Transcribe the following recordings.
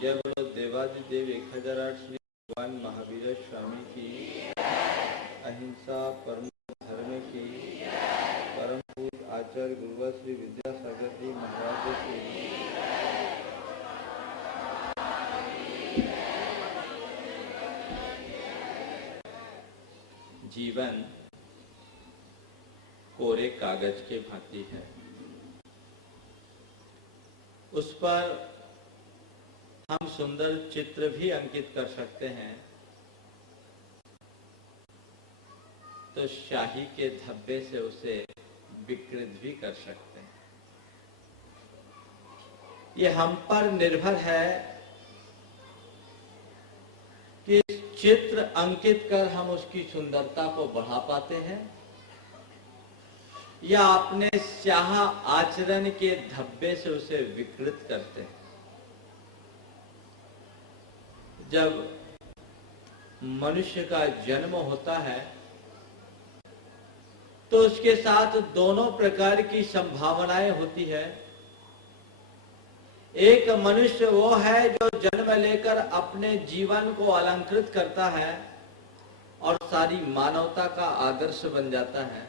जय बोलो देवादिदेव 1008 श्री भगवान महावीर स्वामी की, अहिंसा परम धर्म की, परम पूज्य आचार्य गुरुवर श्री विद्यासागर जी महाराज की। जीवन कोरे कागज के भांति है, उस पर हम सुंदर चित्र भी अंकित कर सकते हैं, तो शाही के धब्बे से उसे विकृत भी कर सकते हैं। ये हम पर निर्भर है कि चित्र अंकित कर हम उसकी सुंदरता को बढ़ा पाते हैं या अपने स्याह आचरण के धब्बे से उसे विकृत करते हैं। जब मनुष्य का जन्म होता है तो उसके साथ दोनों प्रकार की संभावनाएं होती है। एक मनुष्य वो है जो जन्म लेकर अपने जीवन को अलंकृत करता है और सारी मानवता का आदर्श बन जाता है,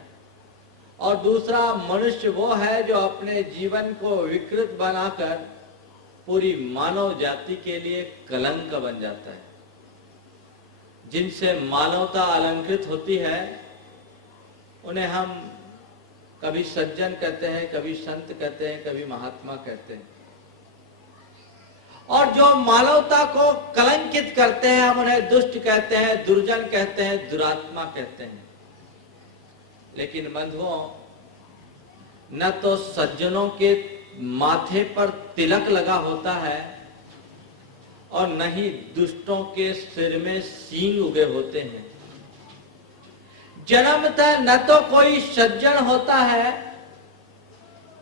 और दूसरा मनुष्य वो है जो अपने जीवन को विकृत बनाकर पूरी मानव जाति के लिए कलंक बन जाता है। जिनसे मानवता अलंकृत होती है उन्हें हम कभी सज्जन कहते हैं, कभी संत कहते हैं, कभी महात्मा कहते हैं, और जो मानवता को कलंकित करते हैं हम उन्हें दुष्ट कहते हैं, दुर्जन कहते हैं, दुरात्मा कहते हैं। लेकिन बंधुओं, न तो सज्जनों के माथे पर तिलक लगा होता है और न ही दुष्टों के सिर में सींग उगे होते हैं। जन्मतः न तो कोई सज्जन होता है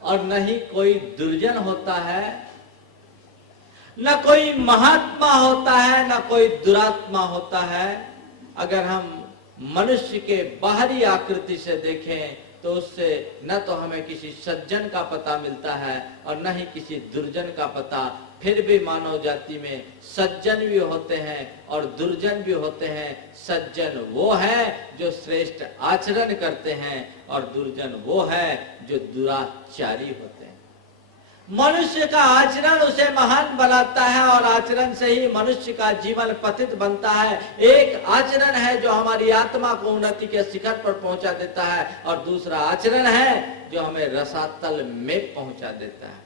और न ही कोई दुर्जन होता है, न कोई महात्मा होता है, न कोई दुरात्मा होता है। अगर हम मनुष्य के बाहरी आकृति से देखें तो उससे न तो हमें किसी सज्जन का पता मिलता है और न ही किसी दुर्जन का पता। फिर भी मानव जाति में सज्जन भी होते हैं और दुर्जन भी होते हैं। सज्जन वो है जो श्रेष्ठ आचरण करते हैं और दुर्जन वो है जो दुराचारी होते हैं। मनुष्य का आचरण उसे महान बनाता है और आचरण से ही मनुष्य का जीवन पतित बनता है। एक आचरण है जो हमारी आत्मा को उन्नति के शिखर पर पहुंचा देता है और दूसरा आचरण है जो हमें रसातल में पहुंचा देता है।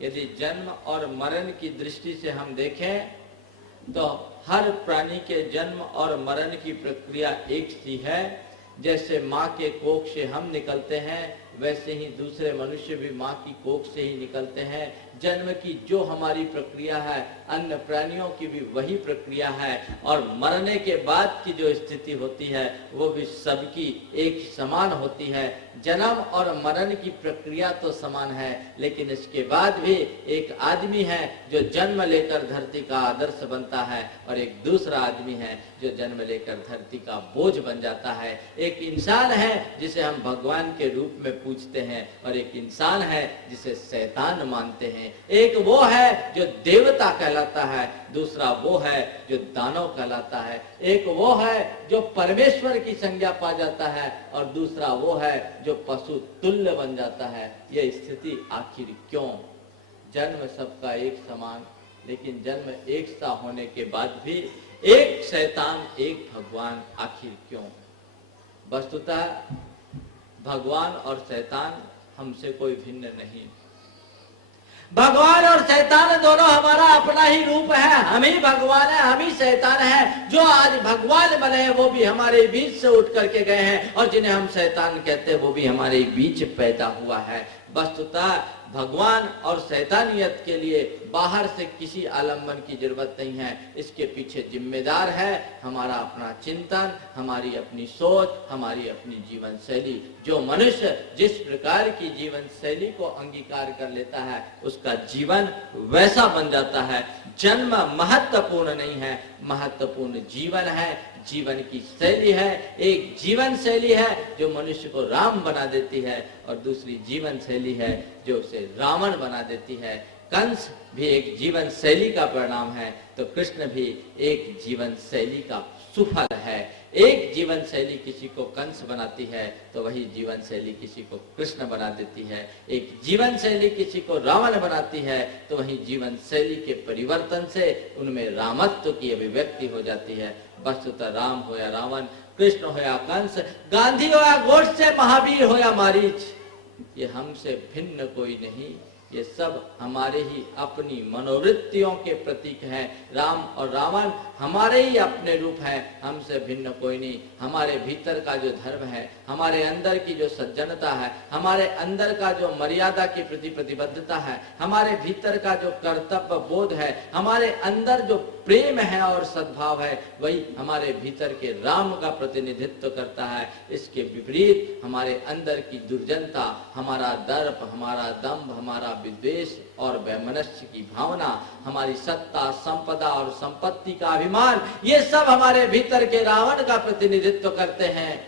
यदि जन्म और मरण की दृष्टि से हम देखें तो हर प्राणी के जन्म और मरण की प्रक्रिया एक सी है। जैसे माँ के कोख से हम निकलते हैं, वैसे ही दूसरे मनुष्य भी माँ की कोख से ही निकलते हैं। जन्म की जो हमारी प्रक्रिया है, अन्य प्राणियों की भी वही प्रक्रिया है, और मरने के बाद की जो स्थिति होती है वो भी सबकी एक समान होती है। जन्म और मरण की प्रक्रिया तो समान है, लेकिन इसके बाद भी एक आदमी है जो जन्म लेकर धरती का आदर्श बनता है, और एक दूसरा आदमी है जो जन्म लेकर धरती का बोझ बन जाता है। एक इंसान है जिसे हम भगवान के रूप में पूजते हैं, और एक इंसान है जिसे शैतान मानते हैं। एक वो है जो देवता कहलाता है, दूसरा वो है जो दानव कहलाता है। एक वो है जो परमेश्वर की संज्ञा पा जाता है, और दूसरा वो है जो पशु तुल्य बन जाता है। यह स्थिति आखिर क्यों? जन्म सबका एक समान, लेकिन जन्म एक सा होने के बाद भी एक शैतान एक भगवान, आखिर क्यों? वस्तुतः भगवान और शैतान हमसे कोई भिन्न नहीं। भगवान और शैतान दोनों हमारा अपना ही रूप है। हम ही भगवान है, हम ही शैतान है। जो आज भगवान बने हैं वो भी हमारे बीच से उठ करके गए हैं, और जिन्हें हम शैतान कहते हैं वो भी हमारे बीच पैदा हुआ है। वस्तुतः भगवान और शैतानियत के लिए बाहर से किसी आलम्बन की जरूरत नहीं है। इसके पीछे जिम्मेदार है हमारा अपना चिंतन, हमारी अपनी सोच, हमारी अपनी जीवन शैली। जो मनुष्य जिस प्रकार की जीवन शैली को अंगीकार कर लेता है उसका जीवन वैसा बन जाता है। जन्म महत्वपूर्ण नहीं है, महत्वपूर्ण जीवन है, जीवन की शैली है। एक जीवन शैली है जो मनुष्य को राम बना देती है, और दूसरी जीवन शैली है जो उसे रावण बना देती है। कंस भी एक जीवन शैली का परिणाम है, तो कृष्ण भी एक जीवन शैली का सुफल है। एक जीवन शैली किसी को कंस बनाती है तो वही जीवन शैली किसी को कृष्ण बना देती है। एक जीवन शैली किसी को रावण बनाती है तो वही जीवन शैली के परिवर्तन से उनमें रामत्व की अभिव्यक्ति हो जाती है। वस्तुतः राम हो या रावण, कृष्ण हो या कंस, गांधी हो या गोडसे, महावीर हो या मारीच, ये हमसे भिन्न कोई नहीं। ये सब हमारे ही अपनी मनोवृत्तियों के प्रतीक हैं। राम और रावण हमारे ही अपने रूप हैं, हमसे भिन्न कोई नहीं। हमारे भीतर का जो धर्म है, हमारे अंदर की जो सज्जनता है, हमारे अंदर का जो मर्यादा के प्रति प्रतिबद्धता है, हमारे भीतर का जो कर्तव्य बोध है, हमारे अंदर जो प्रेम है और सद्भाव है, वही हमारे भीतर के राम का प्रतिनिधित्व करता है। इसके विपरीत हमारे अंदर की दुर्जनता, हमारा दर्प, हमारा दंभ, हमारा विद्वेष और वैमनस्य की भावना, हमारी सत्ता, संपदा और संपत्ति का अभिमान, ये सब हमारे भीतर के रावण का प्रतिनिधित्व करते हैं।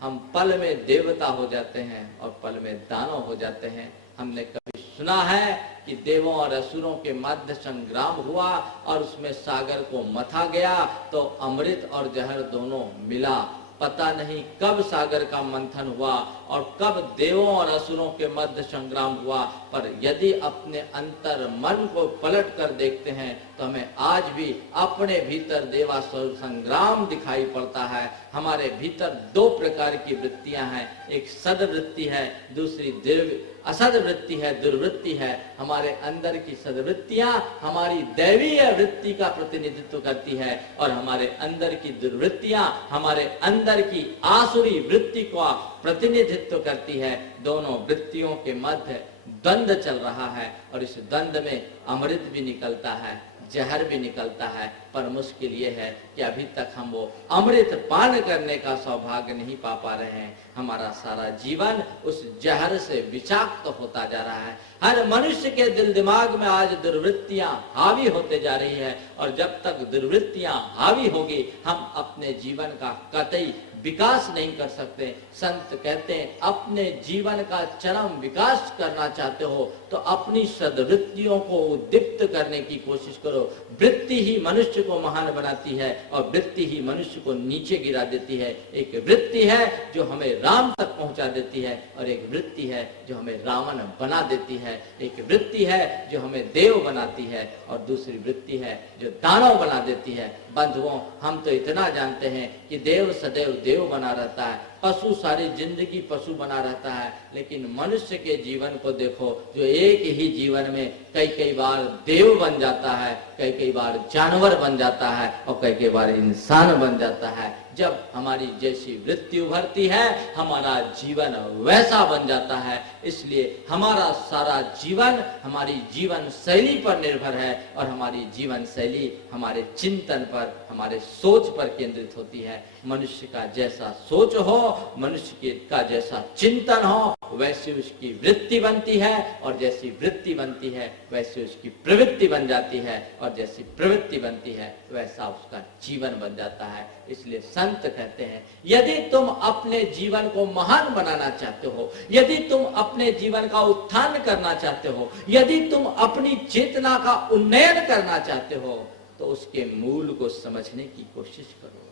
हम पल में देवता हो जाते हैं और पल में दानव हो जाते हैं। हमने कभी सुना है कि देवों और असुरों के मध्य संग्राम हुआ और उसमें सागर को मथा गया तो अमृत और जहर दोनों मिला। पता नहीं कब सागर का मंथन हुआ और कब देवों और असुरों के मध्य संग्राम हुआ, पर यदि अपने अंतर मन को पलट कर देखते हैं तो हमें आज भी अपने भीतर देवासुर संग्राम दिखाई पड़ता है। हमारे भीतर दो प्रकार की वृत्तियां हैं, एक सद्वृत्ति है, दूसरी असद्वृत्ति है, दुर्वृत्ति है। हमारे अंदर की सद्वृत्तियां हमारी दैवीय वृत्ति का प्रतिनिधित्व करती है और हमारे अंदर की दुर्वृत्तियां हमारे अंदर की आसुरी वृत्ति का प्रतिनिधित्व करती है। दोनों वृत्तियों के मध्य द्वंद्व चल रहा है और इस द्वंद्व में अमृत भी निकलता है, जहर भी निकलता है, पर मुश्किल ये है कि अभी तक हम वो अमृत पान करने का सौभाग्य नहीं पा रहे हैं। हमारा सारा जीवन उस जहर से विषाक्त होता जा रहा है। हर मनुष्य के दिल दिमाग में आज दुर्वृत्तियां हावी होते जा रही है और जब तक दुर्वृत्तियां हावी होगी हम अपने जीवन का कतई विकास नहीं कर सकते। संत कहते हैं अपने जीवन का चरम विकास करना चाहते हो तो अपनी सद्वृत्तियों को उद्दीप्त करने की कोशिश करो। वृत्ति ही मनुष्य को महान बनाती है और वृत्ति ही मनुष्य को नीचे गिरा देती है। एक वृत्ति है जो हमें राम तक पहुंचा देती है और एक वृत्ति है जो हमें रावण बना देती है। एक वृत्ति है जो हमें देव बनाती है और दूसरी वृत्ति है जो दानव बना देती है। बंधुओं, हम तो इतना जानते हैं कि देव सदैव देव बना रहता है, पशु सारी जिंदगी पशु बना रहता है, लेकिन मनुष्य के जीवन को देखो, जो एक ही जीवन में कई कई बार देव बन जाता है, कई कई बार जानवर बन जाता है और कई कई बार इंसान बन जाता है। जब हमारी जैसी वृत्ति उभरती है, हमारा जीवन वैसा बन जाता है। इसलिए हमारा सारा जीवन हमारी जीवन शैली पर निर्भर है और हमारी जीवन शैली हमारे चिंतन पर, हमारे सोच पर केंद्रित होती है। मनुष्य का जैसा सोच हो, मनुष्य का जैसा चिंतन हो, वैसी उसकी वृत्ति बनती है, और जैसी वृत्ति बनती है वैसी उसकी प्रवृत्ति बन जाती है, और जैसी प्रवृत्ति बनती है वैसा उसका जीवन बन जाता है। इसलिए संत कहते हैं, यदि तुम अपने जीवन को महान बनाना चाहते हो, यदि तुम अपने जीवन का उत्थान करना चाहते हो, यदि तुम अपनी चेतना का उन्नयन करना चाहते हो, तो उसके मूल को समझने की कोशिश करो।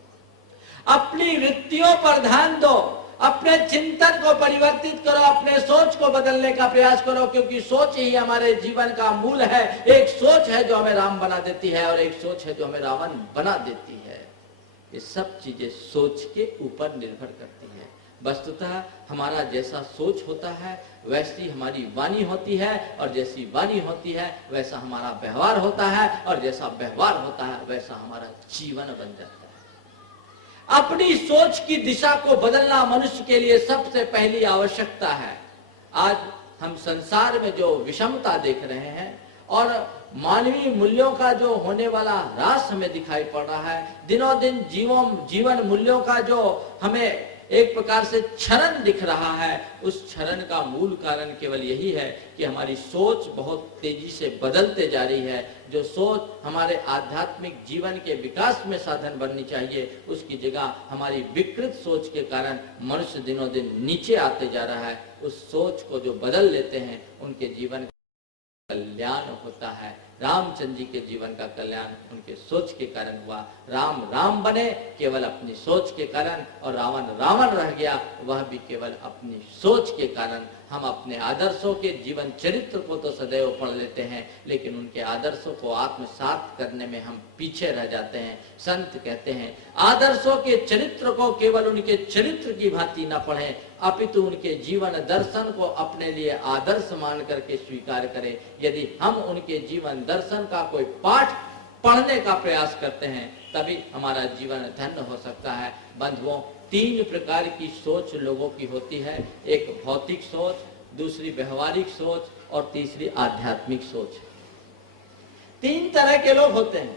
अपनी वृत्तियों पर ध्यान दो, अपने चिंतन को परिवर्तित करो, अपने सोच को बदलने का प्रयास करो, क्योंकि सोच ही हमारे जीवन का मूल है। एक सोच है जो हमें राम बना देती है और एक सोच है जो हमें रावण बना देती है। ये सब चीजें सोच के ऊपर निर्भर करती है। वस्तुतः हमारा जैसा सोच होता है वैसी हमारी वाणी होती है, और जैसी वाणी होती है वैसा हमारा व्यवहार होता है, और जैसा व्यवहार होता है वैसा हमारा जीवन बन जाता है। अपनी सोच की दिशा को बदलना मनुष्य के लिए सबसे पहली आवश्यकता है। आज हम संसार में जो विषमता देख रहे हैं और मानवीय मूल्यों का जो होने वाला ह्रास हमें दिखाई पड़ रहा है, दिनों दिन जीवन मूल्यों का जो हमें एक प्रकार से क्षरण दिख रहा है, उस क्षरण का मूल कारण केवल यही है कि हमारी सोच बहुत तेजी से बदलते जा रही है। जो सोच हमारे आध्यात्मिक जीवन के विकास में साधन बननी चाहिए, उसकी जगह हमारी विकृत सोच के कारण मनुष्य दिनों दिन नीचे आते जा रहा है। उस सोच को जो बदल लेते हैं उनके जीवन का कल्याण होता है। रामचंद्र जी के जीवन का कल्याण उनके सोच के कारण हुआ। राम राम बने केवल अपनी सोच के कारण, और रावण रावण रह गया वह भी केवल अपनी सोच के कारण। हम अपने आदर्शों के जीवन चरित्र को तो सदैव पढ़ लेते हैं, लेकिन उनके आदर्शों को आत्मसात करने में हम पीछे रह जाते हैं। संत कहते हैं, आदर्शों के चरित्र को केवल उनके चरित्र की भांति न पढ़ें, अपितु उनके जीवन दर्शन को अपने लिए आदर्श मान करके स्वीकार करें। यदि हम उनके जीवन दर्शन का कोई पाठ पढ़ने का प्रयास करते हैं, तभी हमारा जीवन धन्य हो सकता है। बंधुओं, 3 प्रकार की सोच लोगों की होती है। एक भौतिक सोच, दूसरी व्यवहारिक सोच और तीसरी आध्यात्मिक सोच। 3 तरह के लोग होते हैं।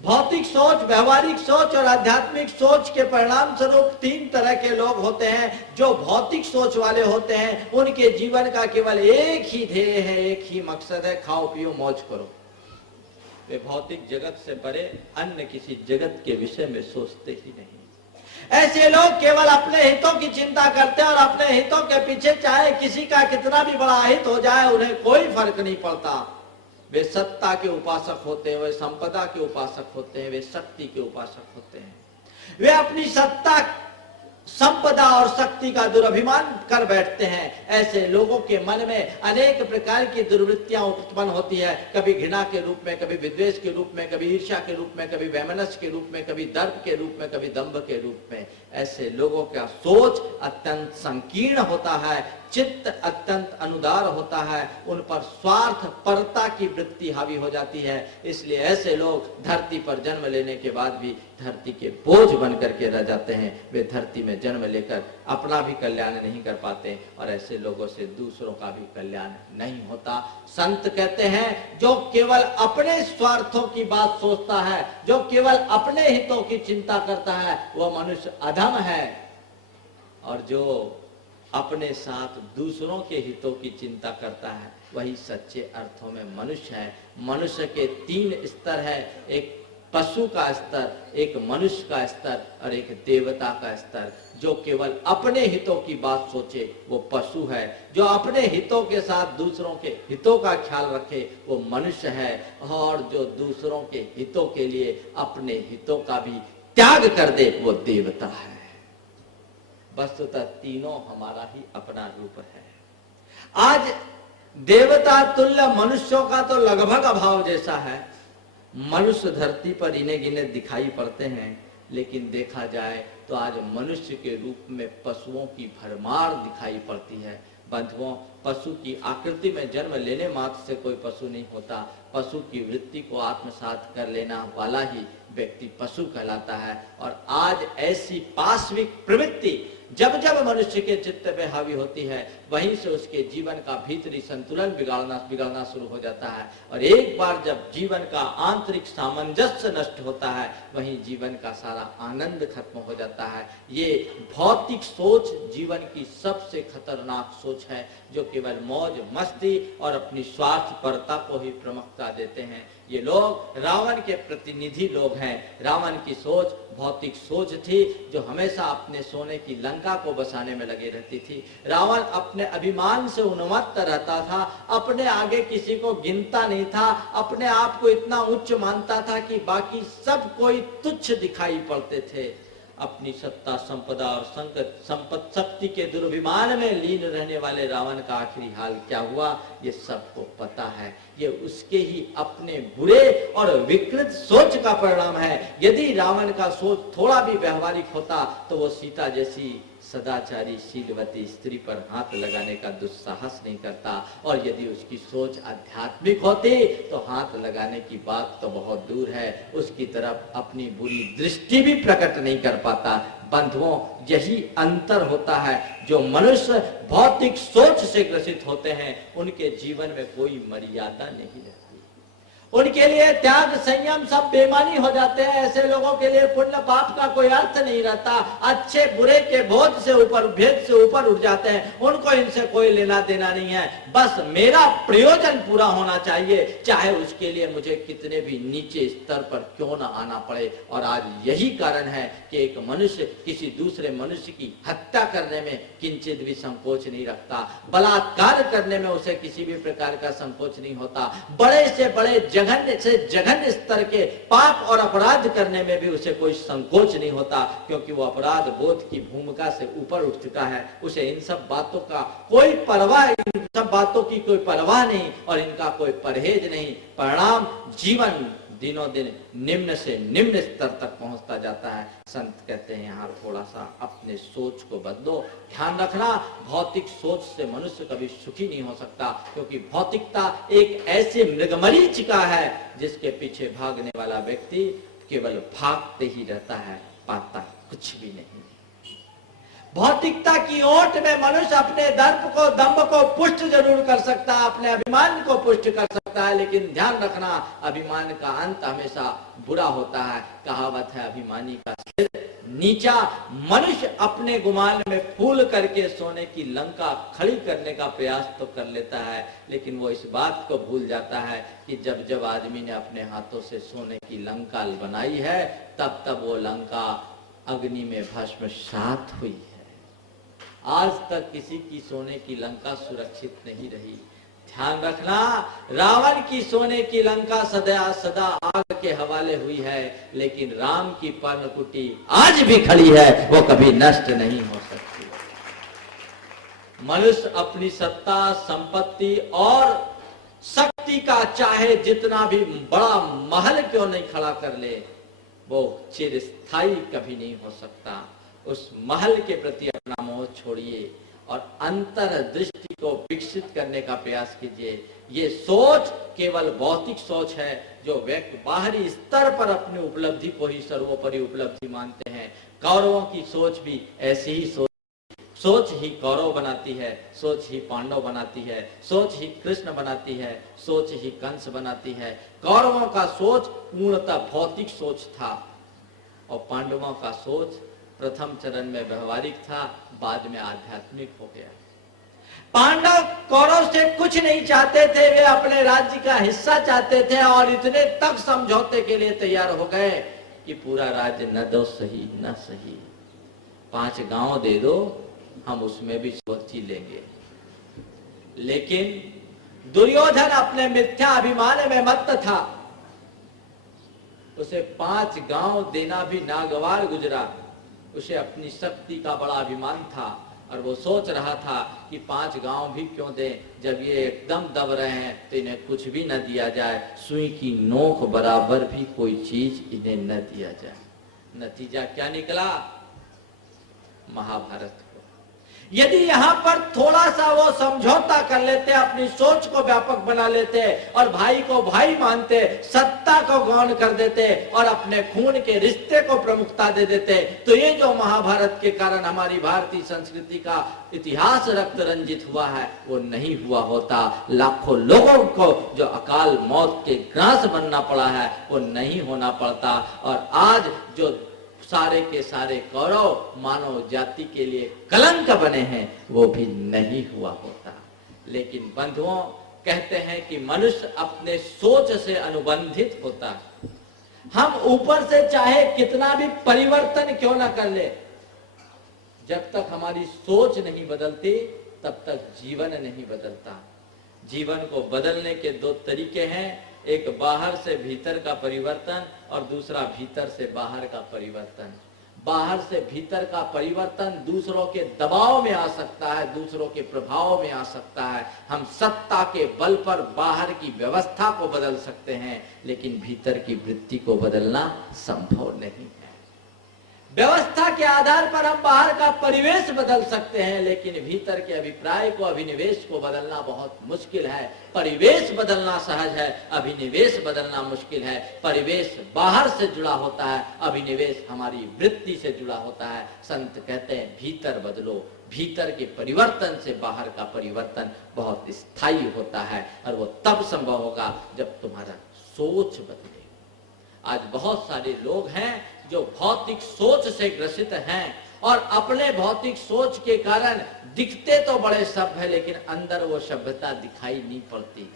भौतिक सोच, व्यवहारिक सोच और आध्यात्मिक सोच के परिणाम स्वरूप 3 तरह के लोग होते हैं। जो भौतिक सोच वाले होते हैं उनके जीवन का केवल एक ही ध्येय है, एक ही मकसद है, खाओ पियो मौज करो। वे भौतिक जगत से परे अन्य किसी जगत के विषय में सोचते ही नहीं। ऐसे लोग केवल अपने हितों की चिंता करते हैं और अपने हितों के पीछे चाहे किसी का कितना भी बड़ा हित हो जाए उन्हें कोई फर्क नहीं पड़ता। वे सत्ता के उपासक होते हैं, वे संपदा के उपासक होते हैं, वे शक्ति के उपासक होते हैं। वे अपनी सत्ता, संपदा और शक्ति का दुर्अभिमान कर बैठते हैं। ऐसे लोगों के मन में अनेक प्रकार की दुर्वृत्तियां उत्पन्न होती है, कभी घृणा के रूप में, कभी विद्वेष के रूप में, कभी ईर्ष्या के रूप में, कभी वैमनस्य के रूप में, कभी दर्प के रूप में, कभी दंभ के रूप में। ऐसे लोगों का सोच अत्यंत संकीर्ण होता है, चित्त अत्यंत अनुदार होता है, उन पर स्वार्थ परता की वृत्ति हावी हो जाती है। इसलिए ऐसे लोग धरती पर जन्म लेने के बाद भी धरती के बोझ बन करके रह जाते हैं। वे धरती में जन्म लेकर अपना भी कल्याण नहीं कर पाते और ऐसे लोगों से दूसरों का भी कल्याण नहीं होता। संत कहते हैं, जो केवल अपने स्वार्थों की बात सोचता है, जो केवल अपने हितों की चिंता करता है, वह मनुष्य अधम है, और जो अपने साथ दूसरों के हितों की चिंता करता है वही सच्चे अर्थों में मनुष्य है। मनुष्य के 3 स्तर है, एक पशु का स्तर, एक मनुष्य का स्तर और एक देवता का स्तर। जो केवल अपने हितों की बात सोचे वो पशु है, जो अपने हितों के साथ दूसरों के हितों का ख्याल रखे वो मनुष्य है, और जो दूसरों के हितों के लिए अपने हितों का भी त्याग कर दे वो देवता है। वस्तुतः तीनों हमारा ही अपना रूप है। आज देवता तुल्य मनुष्यों का तो लगभग अभाव जैसा है। मनुष्य धरती पर इन्हें गिने दिखाई पड़ते हैं, लेकिन देखा जाए तो आज मनुष्य के रूप में पशुओं की भरमार दिखाई पड़ती है। बंधुओं, पशु की आकृति में जन्म लेने मात्र से कोई पशु नहीं होता। पशु की वृत्ति को आत्मसात कर लेना वाला ही व्यक्ति पशु कहलाता है। और आज ऐसी पाशविक प्रवृत्ति जब जब मनुष्य के चित्त पे हावी होती है, वहीं से उसके जीवन का भीतरी संतुलन बिगड़ना शुरू हो जाता है। और एक बार जब जीवन का आंतरिक सामंजस्य नष्ट होता है, वहीं जीवन का सारा आनंद खत्म हो जाता है। ये भौतिक सोच जीवन की सबसे खतरनाक सोच है, जो केवल मौज मस्ती और अपनी स्वार्थपरता को ही प्रमुखता देते हैं। ये लोग रावण के प्रतिनिधि लोग हैं। रावण की सोच भौतिक सोच थी, जो हमेशा अपने सोने की लंका को बसाने में लगे रहती थी। रावण अपने अभिमान से उन्मत्त रहता था, अपने आगे किसी को गिनता नहीं था, अपने आप को इतना उच्च मानता था कि बाकी सब कोई तुच्छ दिखाई पड़ते थे। अपनी सत्ता संपदा और संपत्ति शक्ति के दुर्भिमान में लीन रहने वाले रावण का आखिरी हाल क्या हुआ, ये सबको पता है। ये उसके ही अपने बुरे और विकृत सोच का परिणाम है। यदि रावण का सोच थोड़ा भी व्यवहारिक होता तो वो सीता जैसी सदाचारी शीलवती स्त्री पर हाथ लगाने का दुस्साहस नहीं करता, और यदि उसकी सोच आध्यात्मिक होती तो हाथ लगाने की बात तो बहुत दूर है, उसकी तरफ अपनी बुरी दृष्टि भी प्रकट नहीं कर पाता। बंधुओं, यही अंतर होता है। जो मनुष्य भौतिक सोच से ग्रसित होते हैं, उनके जीवन में कोई मर्यादा नहीं रहती। उनके लिए त्याग संयम सब बेमानी हो जाते हैं। ऐसे लोगों के लिए पुण्य पाप का कोई अर्थ नहीं रहता। अच्छे बुरे के बोझ से ऊपर, भेद से ऊपर उठ जाते हैं। उनको इनसे कोई लेना देना नहीं है। बस मेरा प्रयोजन पूरा होना चाहिए, चाहे उसके लिए मुझे कितने भी नीचे स्तर पर क्यों ना आना पड़े। और आज यही कारण है कि एक मनुष्य किसी दूसरे मनुष्य की हत्या करने में किंचित भी संकोच नहीं रखता, बलात्कार करने में उसे किसी भी प्रकार का संकोच नहीं होता, बड़े से बड़े जघन्य से जघन्य स्तर के पाप और अपराध करने में भी उसे कोई संकोच नहीं होता, क्योंकि वो अपराध बोध की भूमिका से ऊपर उठ चुका है। उसे इन सब बातों का कोई परवाह, इन सब बातों की कोई परवाह नहीं और इनका कोई परहेज नहीं। परिणाम जीवन दिनों दिन निम्न से निम्न स्तर तक पहुंचता जाता है। संत कहते हैं यहाँ थोड़ा सा अपने सोच को बदलो। ध्यान रखना, भौतिक सोच से मनुष्य कभी सुखी नहीं हो सकता, क्योंकि भौतिकता एक ऐसे मृगमरीचिका है जिसके पीछे भागने वाला व्यक्ति केवल भागते ही रहता है, पाता कुछ भी नहीं। भौतिकता की ओट में मनुष्य अपने दर्प को, दंभ को पुष्ट जरूर कर सकता है, अपने अभिमान को पुष्ट कर सकता है, लेकिन ध्यान रखना, अभिमान का अंत हमेशा बुरा होता है। कहावत है, अभिमानी का सिर नीचा। मनुष्य अपने गुमान में फूल करके सोने की लंका खड़ी करने का प्रयास तो कर लेता है, लेकिन वो इस बात को भूल जाता है कि जब जब आदमी ने अपने हाथों से सोने की लंका बनाई है, तब तब वो लंका अग्नि में भस्मसात हुई है। आज तक किसी की सोने की लंका सुरक्षित नहीं रही। ध्यान रखना, रावण की सोने की लंका सदा सदा आग के हवाले हुई है, लेकिन राम की पर्णकुटी आज भी खड़ी है, वो कभी नष्ट नहीं हो सकती। मनुष्य अपनी सत्ता, संपत्ति और शक्ति का चाहे जितना भी बड़ा महल क्यों नहीं खड़ा कर ले, वो चिरस्थायी कभी नहीं हो सकता। उस महल के प्रति अपना मोह छोड़िए और अंतर्दृष्टि को विकसित करने का प्रयास कीजिए। ये सोच केवल भौतिक सोच है, जो व्यक्ति बाहरी स्तर पर अपनी उपलब्धि को ही सर्वोपरि उपलब्धि मानते हैं। कौरवों की सोच भी ऐसी ही सोच ही कौरव बनाती है, सोच ही पांडव बनाती है, सोच ही कृष्ण बनाती है, सोच ही कंस बनाती है। कौरवों का सोच पूर्णतः भौतिक सोच था और पांडवों का सोच प्रथम चरण में व्यवहारिक था, बाद में आध्यात्मिक हो गया। पांडव कौरव से कुछ नहीं चाहते थे, वे अपने राज्य का हिस्सा चाहते थे और इतने तक समझौते के लिए तैयार हो गए कि पूरा राज्य न दो सही न सही, 5 गांव दे दो, हम उसमें भी सोची लेंगे। लेकिन दुर्योधन अपने मिथ्या अभिमान में मत्त था, उसे 5 गांव देना भी नागवार गुजरा। उसे अपनी शक्ति का बड़ा अभिमान था और वो सोच रहा था कि 5 गांव भी क्यों दें, जब ये एकदम दब रहे हैं तो इन्हें कुछ भी न दिया जाए, सुई की नोक बराबर भी कोई चीज इन्हें न दिया जाए। नतीजा क्या निकला? महाभारत। यदि यहां पर थोड़ा सा वो समझौता कर लेते, अपनी सोच को व्यापक बना लेते और भाई को भाई मानते, सत्ता को गौण कर देते और अपने खून के रिश्ते को प्रमुखता दे देते, तो ये जो महाभारत के कारण हमारी भारतीय संस्कृति का इतिहास रक्त रंजित हुआ है वो नहीं हुआ होता। लाखों लोगों को जो अकाल मौत के ग्रास बनना पड़ा है वो नहीं होना पड़ता। और आज जो सारे के सारे कौरव मानव जाति के लिए कलंक बने हैं वो भी नहीं हुआ होता। लेकिन बंधुओं, कहते हैं कि मनुष्य अपने सोच से अनुबंधित होता है। हम ऊपर से चाहे कितना भी परिवर्तन क्यों ना कर ले, जब तक हमारी सोच नहीं बदलती तब तक जीवन नहीं बदलता। जीवन को बदलने के दो तरीके हैं, एक बाहर से भीतर का परिवर्तन और दूसरा भीतर से बाहर का परिवर्तन। बाहर से भीतर का परिवर्तन दूसरों के दबाव में आ सकता है, दूसरों के प्रभाव में आ सकता है। हम सत्ता के बल पर बाहर की व्यवस्था को बदल सकते हैं, लेकिन भीतर की वृत्ति को बदलना संभव नहीं है। व्यवस्था के आधार पर हम बाहर का परिवेश बदल सकते हैं, लेकिन भीतर के अभिप्राय को, अभिनिवेश को बदलना बहुत मुश्किल है। परिवेश बदलना सहज है, अभिनिवेश बदलना मुश्किल है। परिवेश बाहर से जुड़ा होता है, अभिनिवेश हमारी वृत्ति से जुड़ा होता है। संत कहते हैं भीतर बदलो, भीतर के परिवर्तन से बाहर का परिवर्तन बहुत स्थायी होता है और वो तब संभव होगा जब तुम्हारा सोच बदले। आज बहुत सारे लोग हैं जो भौतिक सोच से ग्रसित हैं और अपने भौतिक सोच के कारण दिखते तो बड़े सभ्य है, लेकिन अंदर वो सभ्यता दिखाई नहीं पड़ती।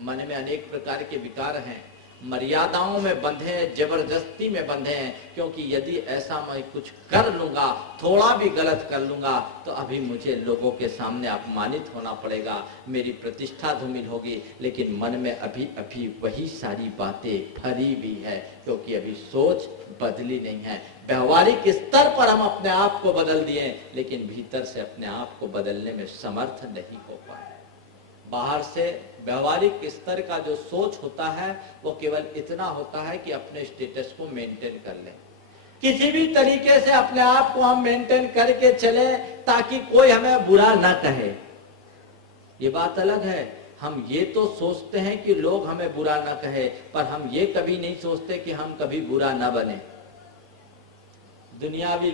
मन में अनेक प्रकार के विकार हैं, मर्यादाओं में बंधे हैं, जबरदस्ती में बंधे हैं, क्योंकि यदि ऐसा मैं कुछ कर लूंगा, थोड़ा भी गलत कर लूंगा, तो अभी मुझे लोगों के सामने अपमानित होना पड़ेगा, मेरी प्रतिष्ठा धूमिल होगी। लेकिन मन में अभी अभी वही सारी बातें भरी हुई है, क्योंकि अभी सोच बदली नहीं है। व्यवहारिक स्तर पर हम अपने आप को बदल दिए, लेकिन भीतर से अपने आप को बदलने में समर्थ नहीं हो पाए। बाहर से व्यवहारिक स्तर का जो सोच होता है वो केवल इतना होता है कि अपने स्टेटस को मेंटेन कर लें, किसी भी तरीके से अपने आप को हम मेंटेन करके चले ताकि कोई हमें बुरा ना कहे। ये बात अलग है। हम ये तो सोचते हैं कि लोग हमें बुरा ना कहे, पर हम ये कभी नहीं सोचते कि हम कभी बुरा ना बने। दुनियावी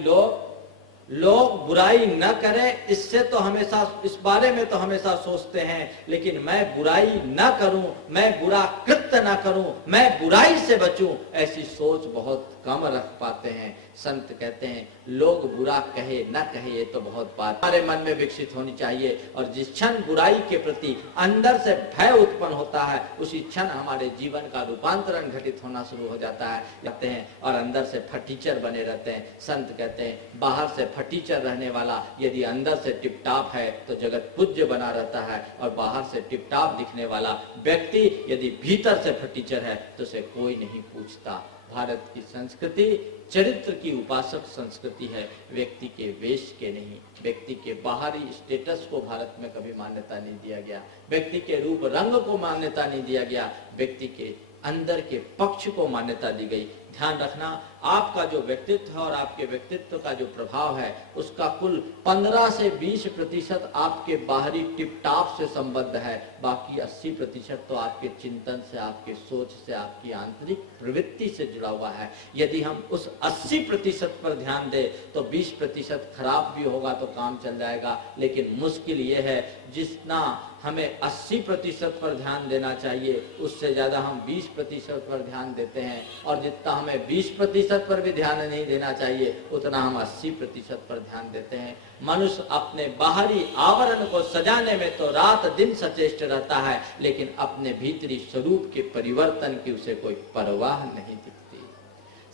लोग बुराई न करें, इससे तो हमेशा, इस बारे में तो हमेशा सोचते हैं, लेकिन मैं बुराई न करूं, मैं बुरा कृत्य न करूं, मैं बुराई से बचूं, ऐसी सोच बहुत कम रख पाते हैं। संत कहते हैं लोग बुरा कहे न कहे ये तो बहुत बात हमारे मन में विकसित होनी चाहिए, और जिस क्षण बुराई के प्रति अंदर से भय उत्पन्न होता है उसी क्षण हमारे जीवन का रूपांतरण घटित होना शुरू हो जाता है कहते हैं, और अंदर से फटीचर बने रहते हैं। संत कहते हैं बाहर से फटीचर रहने वाला यदि अंदर से टिपटाप है तो जगत पूज्य बना रहता है, और बाहर से टिपटाप दिखने वाला व्यक्ति यदि भीतर से फटीचर है तो उसे कोई नहीं पूछता। भारत की संस्कृति चरित्र की उपासक संस्कृति है, व्यक्ति के वेश के नहीं। व्यक्ति के बाहरी स्टेटस को भारत में कभी मान्यता नहीं दिया गया, व्यक्ति के रूप रंग को मान्यता नहीं दिया गया, व्यक्ति के अंदर के पक्ष को मान्यता दी गई। ध्यान रखना, आपका जो व्यक्तित्व है और आपके व्यक्तित्व का जो प्रभाव है उसका कुल 15 से 20% आपके बाहरी टिपटाप से संबद्ध है, बाकी 80% तो आपके चिंतन से, आपके सोच से, आपकी आंतरिक प्रवृत्ति से जुड़ा हुआ है। यदि हम उस 80% पर ध्यान दें तो 20% खराब भी होगा तो काम चल जाएगा, लेकिन मुश्किल ये है जितना हमें 80% पर ध्यान देना चाहिए उससे ज्यादा हम 20% पर ध्यान देते हैं, और जितना हमें 20% पर भी ध्यान नहीं देना चाहिए उतना हम 80% पर ध्यान देते हैं। मनुष्य अपने बाहरी आवरण को सजाने में तो रात दिन सचेष्ट रहता है, लेकिन अपने भीतरी स्वरूप के परिवर्तन की उसे कोई परवाह नहीं दिखती।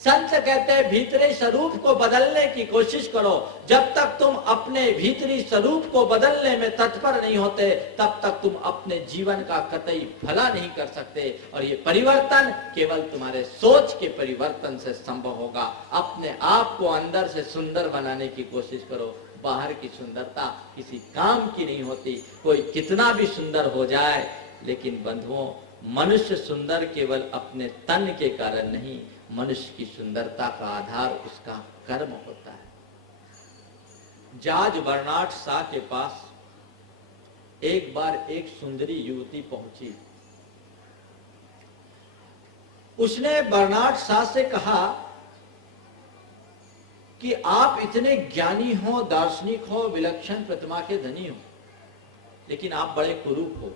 संत कहते हैं भीतरी स्वरूप को बदलने की कोशिश करो। जब तक तुम अपने भीतरी स्वरूप को बदलने में तत्पर नहीं होते तब तक तुम अपने जीवन का कतई भला नहीं कर सकते, और ये परिवर्तन केवल तुम्हारे सोच के परिवर्तन से संभव होगा। अपने आप को अंदर से सुंदर बनाने की कोशिश करो। बाहर की सुंदरता किसी काम की नहीं होती, कोई कितना भी सुंदर हो जाए, लेकिन बंधुओं मनुष्य सुंदर केवल अपने तन के कारण नहीं, मनुष्य की सुंदरता का आधार उसका कर्म होता है। जॉर्ज बर्नार्ड शॉ के पास एक बार एक सुंदरी युवती पहुंची। उसने बर्नार्ड शॉ से कहा कि आप इतने ज्ञानी हो, दार्शनिक हो, विलक्षण प्रतिमा के धनी हो, लेकिन आप बड़े कुरूप हो।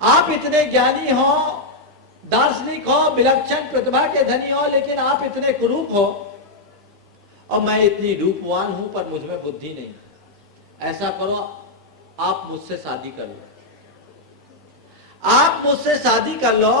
आप इतने ज्ञानी हो, दार्शनिक हो, विलक्षण प्रतिभा के धनी हो, लेकिन आप इतने कुरूप हो, और मैं इतनी रूपवान हूं पर मुझ में बुद्धि नहीं। ऐसा करो, आप मुझसे शादी कर लो। आप मुझसे शादी कर लो,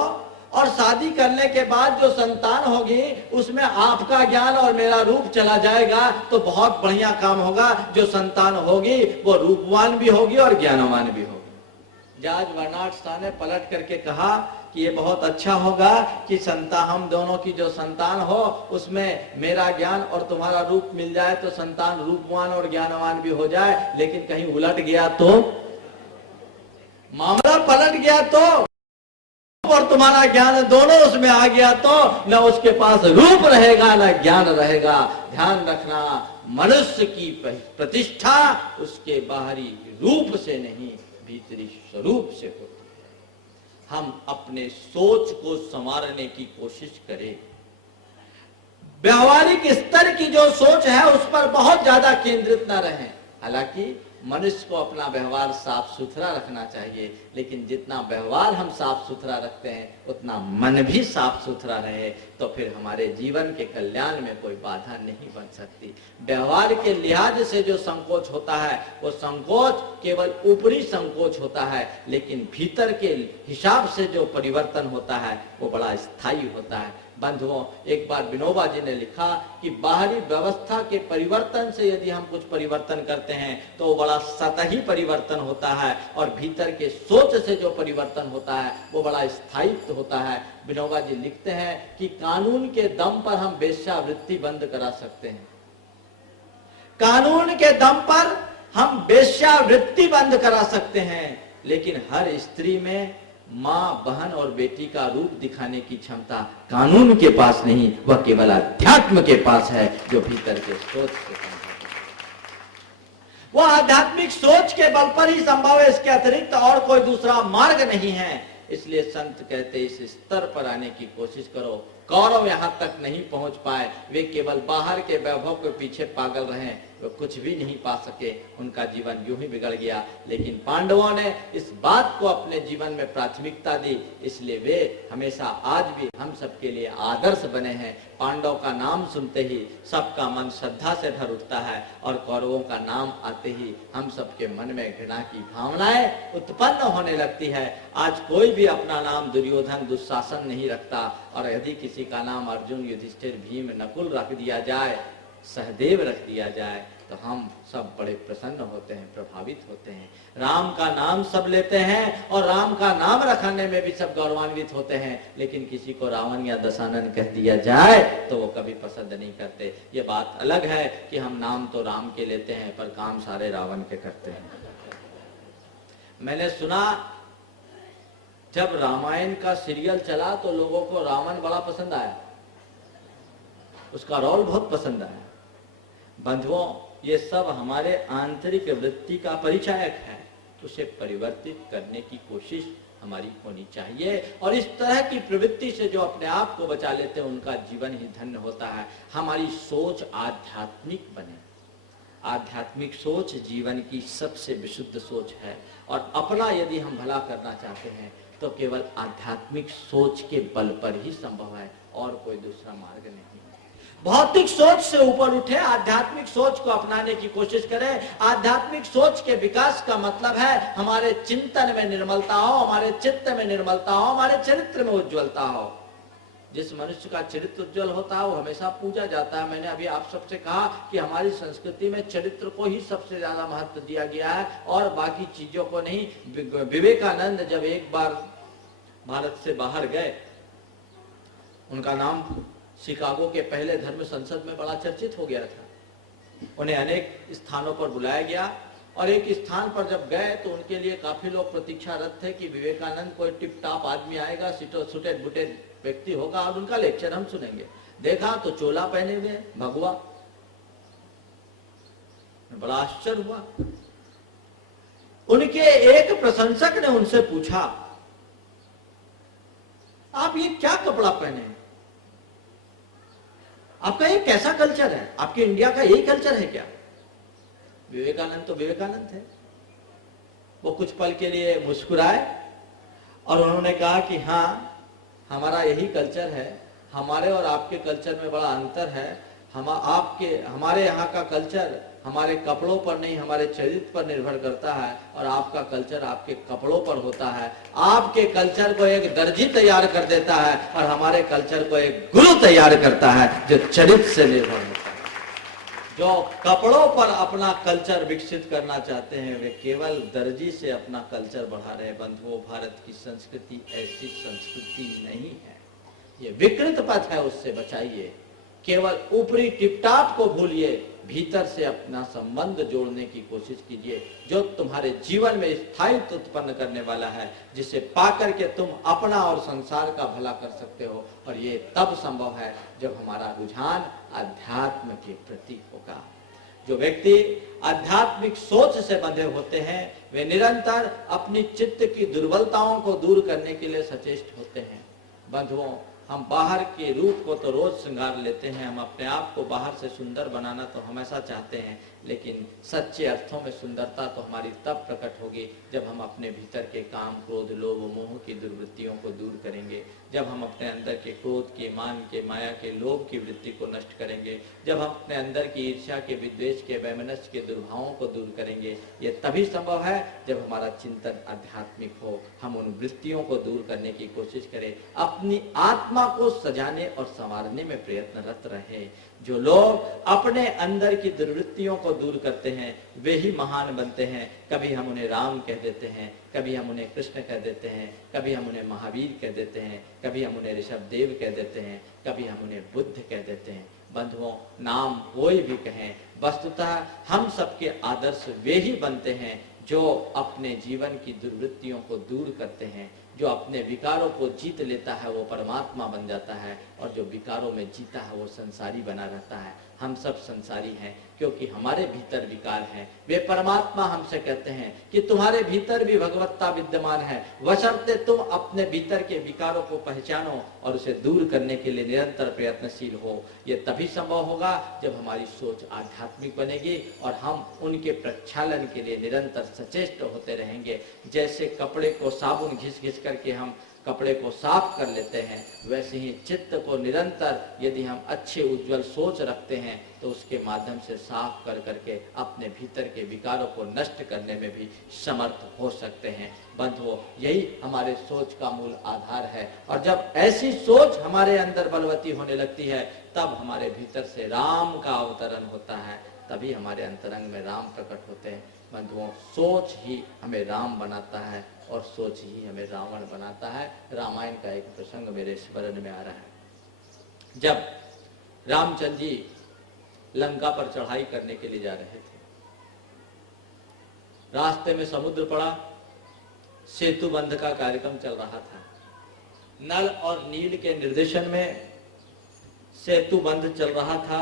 और शादी करने के बाद जो संतान होगी उसमें आपका ज्ञान और मेरा रूप चला जाएगा, तो बहुत बढ़िया काम होगा। जो संतान होगी वो रूपवान भी होगी और ज्ञानवान भी होगी। जॉर्ज बर्नार्ड शॉ ने पलट करके कहा कि ये बहुत अच्छा होगा कि संतान, हम दोनों की जो संतान हो उसमें मेरा ज्ञान और तुम्हारा रूप मिल जाए, तो संतान रूपवान और ज्ञानवान भी हो जाए। लेकिन कहीं उलट गया तो, मामला पलट गया तो, और तुम्हारा ज्ञान दोनों उसमें आ गया तो न उसके पास रूप रहेगा न ज्ञान रहेगा। ध्यान रखना, मनुष्य की प्रतिष्ठा उसके बाहरी रूप से नहीं, भीतरी स्वरूप से होती है। हम अपने सोच को संवारने की कोशिश करें। व्यवहारिक स्तर की जो सोच है उस पर बहुत ज्यादा केंद्रित न रहें। हालांकि मनुष्य को अपना व्यवहार साफ सुथरा रखना चाहिए, लेकिन जितना व्यवहार हम साफ सुथरा रखते हैं उतना मन भी साफ सुथरा रहे, तो फिर हमारे जीवन के कल्याण में कोई बाधा नहीं बन सकती। व्यवहार के लिहाज से जो संकोच होता है वो संकोच केवल ऊपरी संकोच होता है, लेकिन भीतर के हिसाब से जो परिवर्तन होता है वो बड़ा स्थायी होता है। बंधुओं, एक बार विनोबा जी ने लिखा कि बाहरी व्यवस्था के परिवर्तन से यदि हम कुछ परिवर्तन करते हैं तो वो बड़ा सतही परिवर्तन होता है, और भीतर के सोच से जो परिवर्तन होता है वो बड़ा स्थायित्व होता है। विनोबा जी लिखते हैं कि कानून के दम पर हम वेश्यावृत्ति बंद करा सकते हैं। कानून के दम पर हम वेश्यावृत्ति बंद करा सकते हैं, लेकिन हर स्त्री में माँ, बहन और बेटी का रूप दिखाने की क्षमता कानून के पास नहीं, वह केवल अध्यात्म के पास है, जो भीतर के सोच से संभव है। वह आध्यात्मिक सोच के बल पर ही संभव है, इसके अतिरिक्त और कोई दूसरा मार्ग नहीं है। इसलिए संत कहते इस स्तर पर आने की कोशिश करो। कौरव यहां तक नहीं पहुंच पाए, वे केवल बाहर के वैभव के पीछे पागल रहे, वे कुछ भी नहीं पा सके, उनका जीवन यूं ही बिगड़ गया। लेकिन पांडवों ने इस बात को अपने जीवन में प्राथमिकता दी, इसलिए वे हमेशा आज भी हम सबके लिए आदर्श बने हैं। पांडव का नाम सुनते ही सबका मन श्रद्धा से भर उठता है, और कौरवों का नाम आते ही हम सबके मन में घृणा की भावनाएं उत्पन्न होने लगती है। आज कोई भी अपना नाम दुर्योधन, दुशासन नहीं रखता, और यदि किसी का नाम अर्जुन, युधिष्ठिर, भीम, नकुल रख दिया जाए, सहदेव रख दिया जाए, तो हम सब बड़े प्रसन्न होते हैं, प्रभावित होते हैं। राम का नाम सब लेते हैं और राम का नाम रखने में भी सब गौरवान्वित होते हैं, लेकिन किसी को रावण या दशानन कह दिया जाए तो वो कभी पसंद नहीं करते। ये बात अलग है कि हम नाम तो राम के लेते हैं पर काम सारे रावण के करते हैं। मैंने सुना जब रामायण का सीरियल चला तो लोगों को रावण बड़ा पसंद आया, उसका रोल बहुत पसंद आया। बंधुओं, ये सब हमारे आंतरिक वृत्ति का परिचायक है, उसे परिवर्तित करने की कोशिश हमारी होनी चाहिए। और इस तरह की प्रवृत्ति से जो अपने आप को बचा लेते हैं उनका जीवन ही धन्य होता है। हमारी सोच आध्यात्मिक बने। आध्यात्मिक सोच जीवन की सबसे विशुद्ध सोच है, और अपना यदि हम भला करना चाहते हैं तो केवल आध्यात्मिक सोच के बल पर ही संभव है, और कोई दूसरा मार्ग नहीं। भौतिक सोच से ऊपर उठे, आध्यात्मिक सोच को अपनाने की कोशिश करें। आध्यात्मिक सोच के विकास का मतलब है हमारे चिंतन में निर्मलता हो, हमारे चित्त में निर्मलता हो, हमारे चरित्र में उज्ज्वलता हो। जिस मनुष्य का चरित्र उज्ज्वल होता है वो हमेशा पूजा जाता है। मैंने अभी आप सबसे कहा कि हमारी संस्कृति में चरित्र को ही सबसे ज्यादा महत्व दिया गया है और बाकी चीजों को नहीं। विवेकानंद जब एक बार भारत से बाहर गए, उनका नाम शिकागो के पहले धर्म संसद में बड़ा चर्चित हो गया था। उन्हें अनेक स्थानों पर बुलाया गया, और एक स्थान पर जब गए तो उनके लिए काफी लोग प्रतीक्षारत थे कि विवेकानंद कोई टिप टाप आदमी आएगा, सुटेड बुटेड व्यक्ति होगा और उनका लेक्चर हम सुनेंगे। देखा तो चोला पहने हुए भगवा, बड़ा आश्चर्य हुआ। उनके एक प्रशंसक ने उनसे पूछा, आप ये क्या कपड़ा पहने हैं? आपका ये कैसा कल्चर है? आपके इंडिया का यही कल्चर है क्या? विवेकानंद तो विवेकानंद थे। वो कुछ पल के लिए मुस्कुराए और उन्होंने कहा कि हाँ, हमारा यही कल्चर है। हमारे और आपके कल्चर में बड़ा अंतर है। हमारे यहाँ का कल्चर हमारे कपड़ों पर नहीं, हमारे चरित्र पर निर्भर करता है, और आपका कल्चर आपके कपड़ों पर होता है। आपके कल्चर को एक दर्जी तैयार कर देता है और हमारे कल्चर को एक गुरु तैयार करता है जो चरित्र से निर्भर होता है। जो कपड़ों पर अपना कल्चर विकसित करना चाहते हैं वे केवल दर्जी से अपना कल्चर बढ़ा रहे। बंधुओं, भारत की संस्कृति ऐसी संस्कृति नहीं है। ये विकृत पथ है, उससे बचाइए। केवल ऊपरी टिपटाप को भूलिए, भीतर से अपना संबंध जोड़ने की कोशिश कीजिए, जो तुम्हारे जीवन में स्थायित्व उत्पन्न करने वाला है, जिसे पाकर के तुम अपना और संसार का भला कर सकते हो। और ये तब संभव है जब हमारा रुझान अध्यात्म के प्रति होगा। जो व्यक्ति आध्यात्मिक सोच से बंधे होते हैं वे निरंतर अपनी चित्त की दुर्बलताओं को दूर करने के लिए सचेष्ट होते हैं। बंधुओं, हम बाहर के रूप को तो रोज श्रृंगार लेते हैं, हम अपने आप को बाहर से सुंदर बनाना तो हमेशा चाहते हैं, लेकिन सच्चे अर्थों में सुंदरता तो हमारी तब प्रकट होगी जब हम अपने भीतर के काम, क्रोध, लोभ, मोह की दुर्वृत्तियों को दूर करेंगे, जब हम अपने अंदर के क्रोध के, मान के, माया के, लोभ की वृत्ति को नष्ट करेंगे, जब हम अपने अंदर की ईर्ष्या के, विद्वेष के, वैमनस्य के दुर्भावों को दूर करेंगे। ये तभी संभव है जब हमारा चिंतन आध्यात्मिक हो, हम उन वृत्तियों को दूर करने की कोशिश करें, अपनी आत्मा को सजाने और संवारने में प्रयत्नरत रहे। जो लोग अपने अंदर की दुर्वृत्तियों को दूर करते हैं वे ही महान बनते हैं। कभी हम उन्हें राम कह देते हैं, कभी हम उन्हें कृष्ण कह देते हैं, कभी हम उन्हें महावीर कह देते हैं, कभी हम उन्हें ऋषभदेव कह देते हैं, कभी हम उन्हें बुद्ध कह देते हैं। बंधुओं, नाम कोई भी कहें, वस्तुतः हम सबके आदर्श वे ही बनते हैं जो अपने जीवन की दुर्वृत्तियों को दूर करते हैं। जो अपने विकारों को जीत लेता है वो परमात्मा बन जाता है, और जो विकारों में जीता है वो संसारी बना रहता है। हम सब संसारी हैं क्योंकि हमारे भीतर विकार हैं। वे परमात्मा हमसे कहते हैं कि तुम्हारे भीतर भी भगवत्ता विद्यमान है, बशर्ते तुम अपने भीतर के विकारों को पहचानो और उसे दूर करने के लिए निरंतर प्रयत्नशील हो। ये तभी संभव होगा जब हमारी सोच आध्यात्मिक बनेगी और हम उनके प्रक्षालन के लिए निरंतर सचेष्ट होते रहेंगे। जैसे कपड़े को साबुन घिस घिस करके हम कपड़े को साफ कर लेते हैं, वैसे ही चित्त को निरंतर यदि हम अच्छे उज्जवल सोच रखते हैं तो उसके माध्यम से साफ कर करके अपने भीतर के विकारों को नष्ट करने में भी समर्थ हो सकते हैं। बंधुओं, यही हमारे सोच का मूल आधार है, और जब ऐसी सोच हमारे अंदर बलवती होने लगती है तब हमारे भीतर से राम का अवतरण होता है, तभी हमारे अंतरंग में राम प्रकट होते हैं। बंधुओं, सोच ही हमें राम बनाता है और सोच ही हमें रावण बनाता है। रामायण का एक प्रसंग मेरे स्मरण में आ रहा है। जब रामचंद्र जी लंका पर चढ़ाई करने के लिए जा रहे थे, रास्ते में समुद्र पड़ा, सेतु बंध का कार्यक्रम चल रहा था। नल और नील के निर्देशन में सेतु बंध चल रहा था,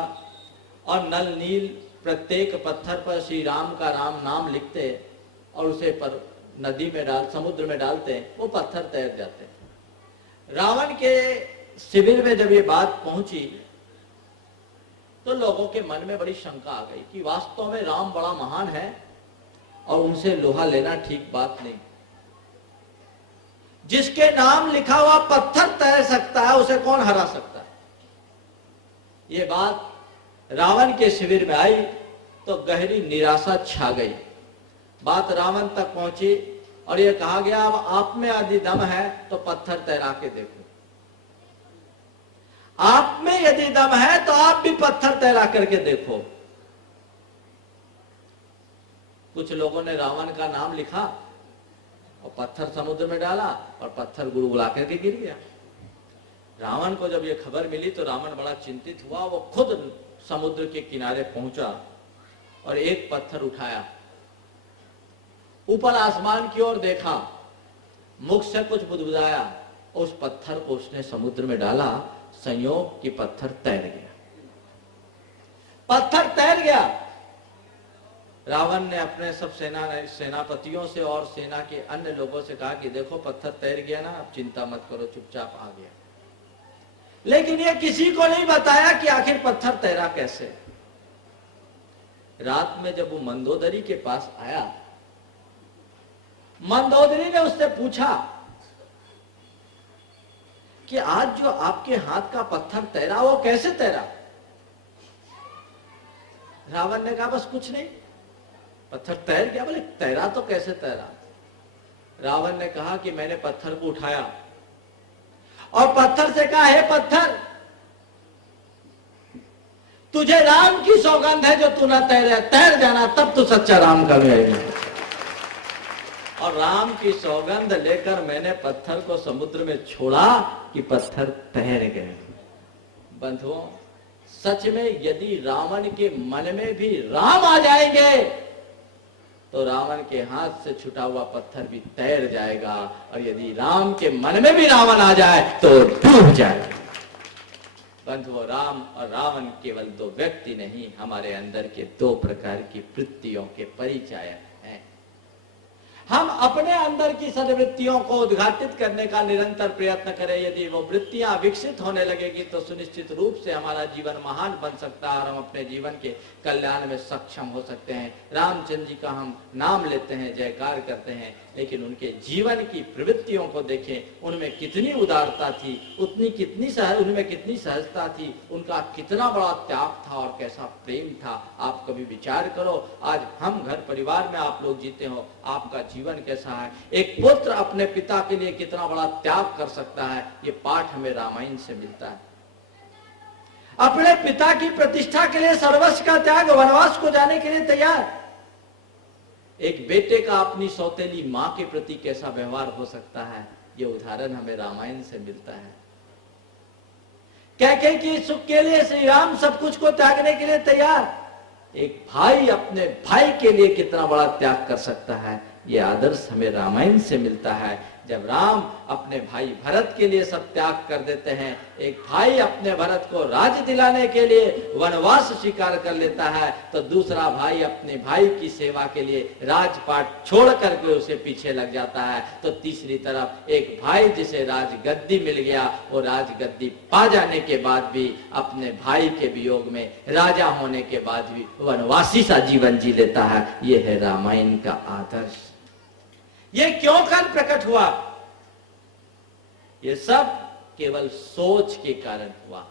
और नल नील प्रत्येक पत्थर पर श्री राम का राम नाम लिखते और उसे पर नदी में समुद्र में डालते, वो पत्थर तैर जाते। रावण के शिविर में जब ये बात पहुंची तो लोगों के मन में बड़ी शंका आ गई कि वास्तव में राम बड़ा महान है और उनसे लोहा लेना ठीक बात नहीं। जिसके नाम लिखा हुआ पत्थर तैर सकता है उसे कौन हरा सकता है? ये बात रावण के शिविर में आई तो गहरी निराशा छा गई। बात रावण तक पहुंची और यह कहा गया, अब आप में यदि दम है तो पत्थर तैरा के देखो। आप में यदि दम है तो आप भी पत्थर तैरा करके देखो। कुछ लोगों ने रावण का नाम लिखा और पत्थर समुद्र में डाला और पत्थर गुड़गुड़ा करके गिर गया। रावण को जब यह खबर मिली तो रावण बड़ा चिंतित हुआ। वो खुद समुद्र के किनारे पहुंचा और एक पत्थर उठाया, ऊपर आसमान की ओर देखा, मुख से कुछ बुदबुदाया उस पत्थर को उसने समुद्र में डाला, संयोग कि पत्थर तैर गया। पत्थर तैर गया। रावण ने अपने सब सेनापतियों से और सेना के अन्य लोगों से कहा कि देखो पत्थर तैर गया ना, अब चिंता मत करो, चुपचाप आ गया। लेकिन ये किसी को नहीं बताया कि आखिर पत्थर तैरा कैसे। रात में जब वो मंदोदरी के पास आया, मंदोदरी ने उससे पूछा कि आज जो आपके हाथ का पत्थर तैरा वो कैसे तैरा। रावण ने कहा बस कुछ नहीं, पत्थर तैर गया। बोले तैरा तो कैसे तैरा। रावण ने कहा कि मैंने पत्थर को उठाया और पत्थर से कहा, हे पत्थर, तुझे राम की सौगंध है जो तू ना तैरे, तैर जाना, तब तो सच्चा राम का मिलेगा। और राम की सौगंध लेकर मैंने पत्थर को समुद्र में छोड़ा कि पत्थर तैर गए। बंधुओं, सच में यदि रावण के मन में भी राम आ जाएंगे तो रावण के हाथ से छुटा हुआ पत्थर भी तैर जाएगा, और यदि राम के मन में भी रावण आ जाए तो डूब जाएगा। बंधुओं, राम और रावण केवल दो व्यक्ति नहीं, हमारे अंदर के दो प्रकार की वृत्तियों के परिचायक हैं। हम अपने अंदर की सद्वृत्तियों को उद्घाटित करने का निरंतर प्रयत्न करें। यदि वो वृत्तियां विकसित होने लगेगी तो सुनिश्चित रूप से हमारा जीवन महान बन सकता है और हम अपने जीवन के कल्याण में सक्षम हो सकते हैं। रामचंद्र जी का हम नाम लेते हैं, जयकार करते हैं, लेकिन उनके जीवन की प्रवृत्तियों को देखें, उनमें कितनी उदारता थी, उनमें कितनी सहजता थी, उनका कितना बड़ा त्याग था और कैसा प्रेम था। आप कभी विचार करो, आज हम घर परिवार में आप लोग जीते हो, आपका जीवन कैसा है। एक पुत्र अपने पिता के लिए कितना बड़ा त्याग कर सकता है, ये पाठ हमें रामायण से मिलता है। अपने पिता की प्रतिष्ठा के लिए सर्वस्व का त्याग, वनवास को जाने के लिए तैयार। एक बेटे का अपनी सौतेली मां के प्रति कैसा व्यवहार हो सकता है, ये उदाहरण हमें रामायण से मिलता है। कैकेयी की सुख के लिए श्री राम सब कुछ को त्यागने के लिए तैयार। एक भाई अपने भाई के लिए कितना बड़ा त्याग कर सकता है, ये आदर्श हमें रामायण से मिलता है। जब राम अपने भाई भरत के लिए सब त्याग कर देते हैं, एक भाई अपने भरत को राज्य दिलाने के लिए वनवास स्वीकार कर लेता है, तो दूसरा भाई अपने भाई की सेवा के लिए राजपाट छोड़ करके उसे पीछे लग जाता है। तो तीसरी तरफ एक भाई जिसे राजगद्दी मिल गया, वो राजगद्दी पा जाने के बाद भी अपने भाई के वियोग में, राजा होने के बाद भी वनवासी सा जीवन जी लेता है। ये है रामायण का आदर्श। ये क्यों कर प्रकट हुआ? ये सब केवल सोच के कारण हुआ।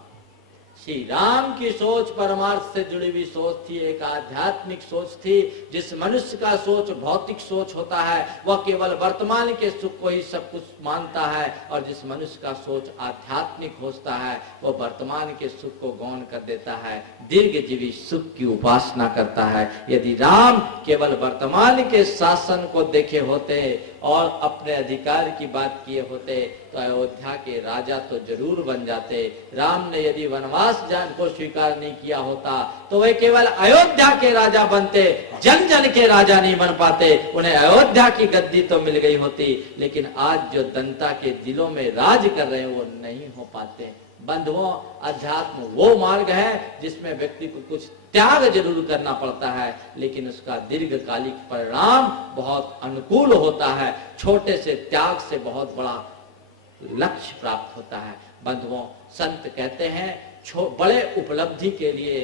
श्री राम की सोच परमार्थ से जुड़ी हुई सोच थी, एक आध्यात्मिक सोच थी। जिस मनुष्य का सोच भौतिक सोच होता है, वह केवल वर्तमान के सुख को ही सब कुछ मानता है, और जिस मनुष्य का सोच आध्यात्मिक होता है, वह वर्तमान के सुख को गौण कर देता है, दीर्घजीवी सुख की उपासना करता है। यदि राम केवल वर्तमान के शासन को देखे होते और अपने अधिकार की बात किए होते तो अयोध्या के राजा तो जरूर बन जाते। राम ने यदि वनवास जान को स्वीकार नहीं किया होता तो वे केवल अयोध्या के राजा बनते, जन जन के राजा नहीं बन पाते। उन्हें अयोध्या की गद्दी तो मिल गई होती, लेकिन आज जो जनता के दिलों में राज कर रहे हैं वो नहीं हो पाते। बंधुओं, अध्यात्म वो मार्ग है जिसमें व्यक्ति को कुछ त्याग जरूर करना पड़ता है, लेकिन उसका दीर्घकालिक परिणाम बहुत अनुकूल होता है। छोटे से त्याग से बहुत बड़ा लक्ष्य प्राप्त होता है। बंधुओं, संत कहते हैं बड़े उपलब्धि के लिए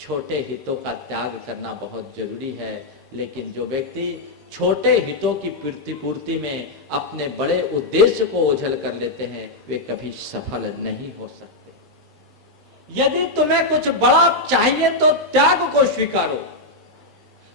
छोटे हितों का त्याग करना बहुत जरूरी है, लेकिन जो व्यक्ति छोटे हितों की पूर्ति में अपने बड़े उद्देश्य को ओझल कर लेते हैं, वे कभी सफल नहीं हो सकते। यदि तुम्हें कुछ बड़ा चाहिए तो त्याग को स्वीकारो,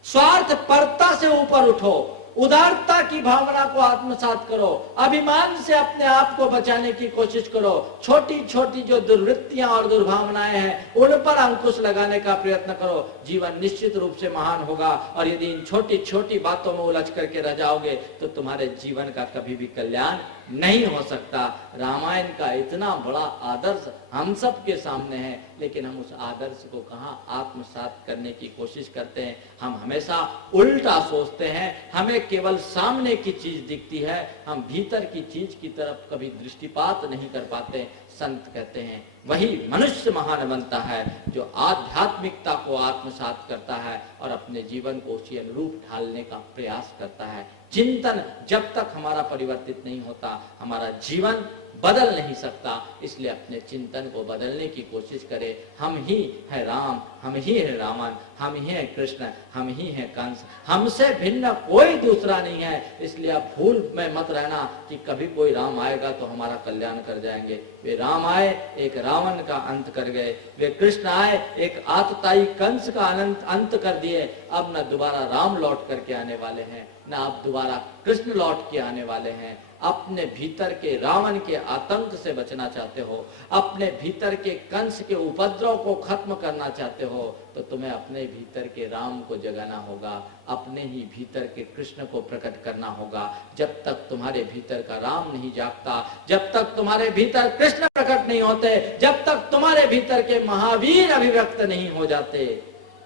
स्वार्थपरता से ऊपर उठो, उदारता की भावना को आत्मसात करो, अभिमान से अपने आप को बचाने की कोशिश करो। छोटी छोटी जो दुर्वृत्तियां और दुर्भावनाएं हैं उन पर अंकुश लगाने का प्रयत्न करो। जीवन निश्चित रूप से महान होगा, और यदि इन छोटी छोटी बातों में उलझ करके रह जाओगे तो तुम्हारे जीवन का कभी भी कल्याण नहीं हो सकता। रामायण का इतना बड़ा आदर्श हम सब के सामने है, लेकिन हम उस आदर्श को कहाँ आत्मसात करने की कोशिश करते हैं। हम हमेशा उल्टा सोचते हैं, हमें केवल सामने की चीज दिखती है, हम भीतर की चीज की तरफ कभी दृष्टिपात नहीं कर पाते। संत कहते हैं वही मनुष्य महान बनता है जो आध्यात्मिकता को आत्मसात करता है और अपने जीवन को उसी अनुरूप ढालने का प्रयास करता है। चिंतन जब तक हमारा परिवर्तित नहीं होता, हमारा जीवन बदल नहीं सकता। इसलिए अपने चिंतन को बदलने की कोशिश करें। हम ही है राम, हम ही है रावण, हम ही है कृष्ण, हम ही है कंस, हमसे भिन्न कोई दूसरा नहीं है। इसलिए आप भूल में मत रहना कि कभी कोई राम आएगा तो हमारा कल्याण कर जाएंगे। वे राम आए, एक रावण का अंत कर गए। वे कृष्ण आए, एक आतताई कंस का अंत कर दिए। अब न दोबारा राम लौट करके आने वाले हैं, न अब दोबारा कृष्ण लौट के आने वाले हैं। अपने भीतर के रावण के आतंक से बचना चाहते हो, अपने भीतर के कंस के उपद्रव को खत्म करना चाहते हो, तो तुम्हें अपने भीतर के राम को जगाना होगा, अपने ही भीतर के कृष्ण को प्रकट करना होगा। जब तक तुम्हारे भीतर का राम नहीं जागता, जब तक तुम्हारे भीतर कृष्ण प्रकट नहीं होते, जब तक तुम्हारे भीतर के महावीर अभिव्यक्त नहीं हो जाते,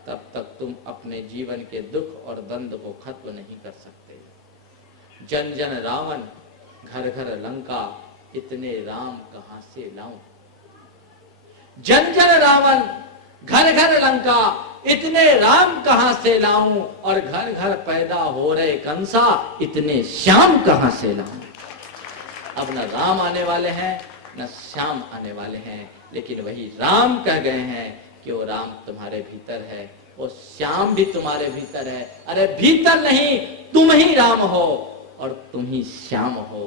तब तक तुम अपने जीवन के दुख और द्वंद्व को खत्म नहीं कर सकते। जन जन रावण, घर घर लंका, इतने राम कहां से लाऊं। जन जन रावण, घर घर लंका, इतने राम कहां से लाऊं। और घर घर पैदा हो रहे कंसा, इतने श्याम कहां से लाऊं। अब न राम आने वाले हैं, न श्याम आने वाले हैं, लेकिन वही राम कह गए हैं कि वो राम तुम्हारे भीतर है, वो श्याम भी तुम्हारे भीतर है। अरे भीतर नहीं, तुम ही राम हो और तुम ही श्याम हो,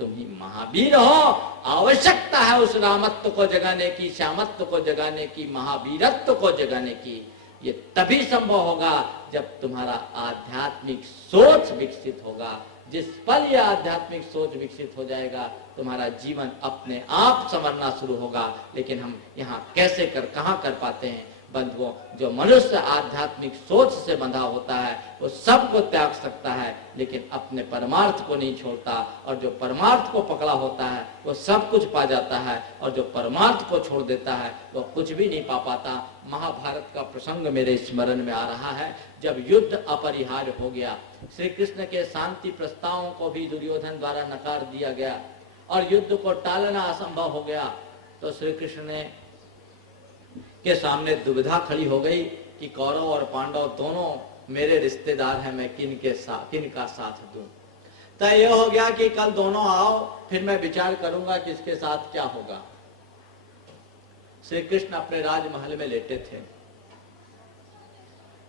तुम ही महावीर हो। आवश्यकता है उस रामत्व को जगाने की, श्यामत्व को जगाने की, महावीरत्व को जगाने की। ये तभी संभव होगा जब तुम्हारा आध्यात्मिक सोच विकसित होगा। जिस पल यह आध्यात्मिक सोच विकसित हो जाएगा, तुम्हारा जीवन अपने आप संवरना शुरू होगा। लेकिन हम यहाँ कैसे कहाँ कर पाते हैं बंधुओं। जो मनुष्य आध्यात्मिक सोच से बंधा होता है वो सब को त्याग सकता है, लेकिन अपने परमार्थ को नहीं छोड़ता। और जो परमार्थ को पकड़ा होता है वो सब कुछ पा जाता है, और जो परमार्थ को छोड़ देता है वो कुछ भी नहीं पा पाता। महाभारत का प्रसंग मेरे स्मरण में आ रहा है, जब युद्ध अपरिहार्य हो गया, श्री कृष्ण के शांति प्रस्तावों को भी दुर्योधन द्वारा नकार दिया गया और युद्ध को टालना असंभव हो गया, तो श्री कृष्ण ने के सामने दुविधा खड़ी हो गई कि कौरव और पांडव दोनों मेरे रिश्तेदार हैं, मैं किन का साथ दूं। तय यह हो गया कि कल दोनों आओ, फिर मैं विचार करूंगा कि इसके साथ क्या होगा। श्री कृष्ण अपने राजमहल में लेटे थे।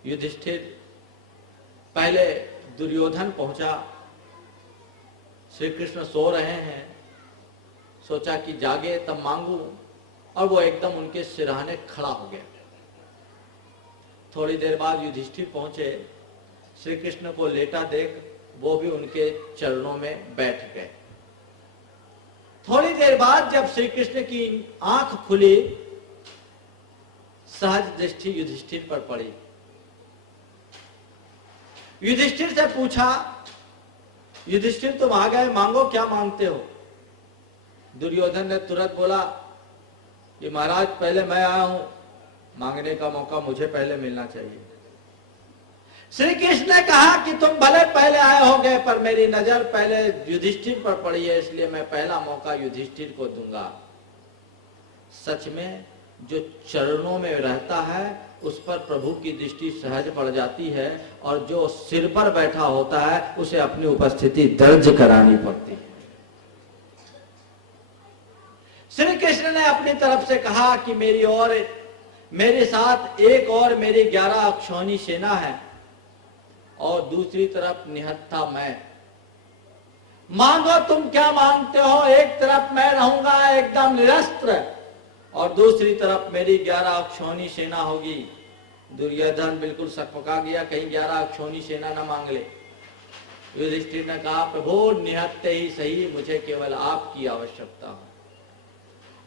युधिष्ठिर, पहले दुर्योधन पहुंचा, श्री कृष्ण सो रहे हैं, सोचा कि जागे तब मांगू, और वो एकदम उनके सिरहाने खड़ा हो गया। थोड़ी देर बाद युधिष्ठिर पहुंचे, श्री कृष्ण को लेटा देख वो भी उनके चरणों में बैठ गए। थोड़ी देर बाद जब श्री कृष्ण की आंख खुली, सहज दृष्टि युधिष्ठिर पर पड़ी। युधिष्ठिर से पूछा, युधिष्ठिर तुम आ गए, मांगो, क्या मांगते हो। दुर्योधन ने तुरंत बोला कि महाराज पहले मैं आया हूं, मांगने का मौका मुझे पहले मिलना चाहिए। श्री कृष्ण ने कहा कि तुम भले पहले आए होगे, पर मेरी नजर पहले युधिष्ठिर पर पड़ी है, इसलिए मैं पहला मौका युधिष्ठिर को दूंगा। सच में जो चरणों में रहता है उस पर प्रभु की दृष्टि सहज पड़ जाती है, और जो सिर पर बैठा होता है उसे अपनी उपस्थिति दर्ज करानी पड़ती है। श्री कृष्ण ने अपनी तरफ से कहा कि मेरे साथ एक और मेरी 11 अक्षौणी सेना है, और दूसरी तरफ निहत्था मैं। मांगो तुम क्या मांगते हो। एक तरफ मैं रहूंगा एकदम निरस्त्र, और दूसरी तरफ मेरी 11 अक्षौणी सेना होगी। दुर्योधन बिल्कुल सकपका गया, कहीं 11 अक्षौणी सेना न मांग ले। युधिष्ठिर ने कहा, प्रभु निहत्थे ही सही, मुझे केवल आपकी आवश्यकता हो।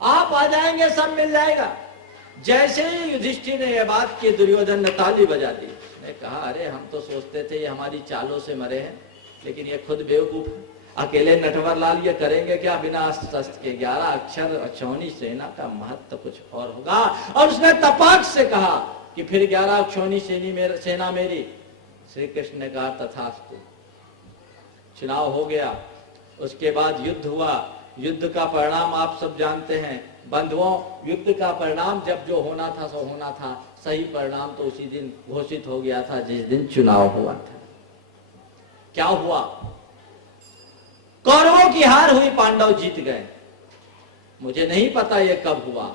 आप आ जाएंगे, सब मिल जाएगा। जैसे ही युधिष्ठिर ने यह बात की, दुर्योधन ने ताली बजा दी। ने कहा, अरे हम तो सोचते थे ये हमारी चालों से मरे हैं, लेकिन ये खुद बेवकूफ है। अकेले नटवरलाल ये करेंगे क्या बिना अस्त्र के? 11 अक्षर अक्षौणी सेना का महत्व कुछ और होगा। और उसने तपाक से कहा कि फिर 11 अक्षौणी सेना मेरी। श्री कृष्ण ने कहा तथास्तु। चुनाव हो गया, उसके बाद युद्ध हुआ। युद्ध का परिणाम आप सब जानते हैं बंधुओं। युद्ध का परिणाम जब जो होना था सो होना था। सही परिणाम तो उसी दिन घोषित हो गया था जिस दिन चुनाव हुआ था। क्या हुआ? कौरवों की हार हुई, पांडव जीत गए। मुझे नहीं पता यह कब हुआ,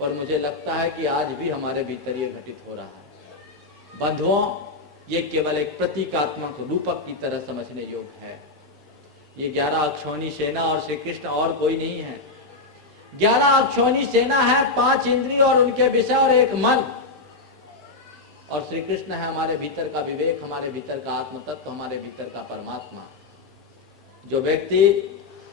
पर मुझे लगता है कि आज भी हमारे भीतर यह घटित हो रहा है। बंधुओं, ये केवल एक प्रतीकात्मक रूपक की तरह समझने योग्य है। ये 11 अक्षौणी सेना और श्री कृष्ण और कोई नहीं है। 11 अक्षौणी सेना है, 5 इंद्रिय और उनके विषय और एक मन। और श्री कृष्ण है हमारे भीतर का विवेक, हमारे भीतर का आत्म तत्व, हमारे भीतर का परमात्मा। जो व्यक्ति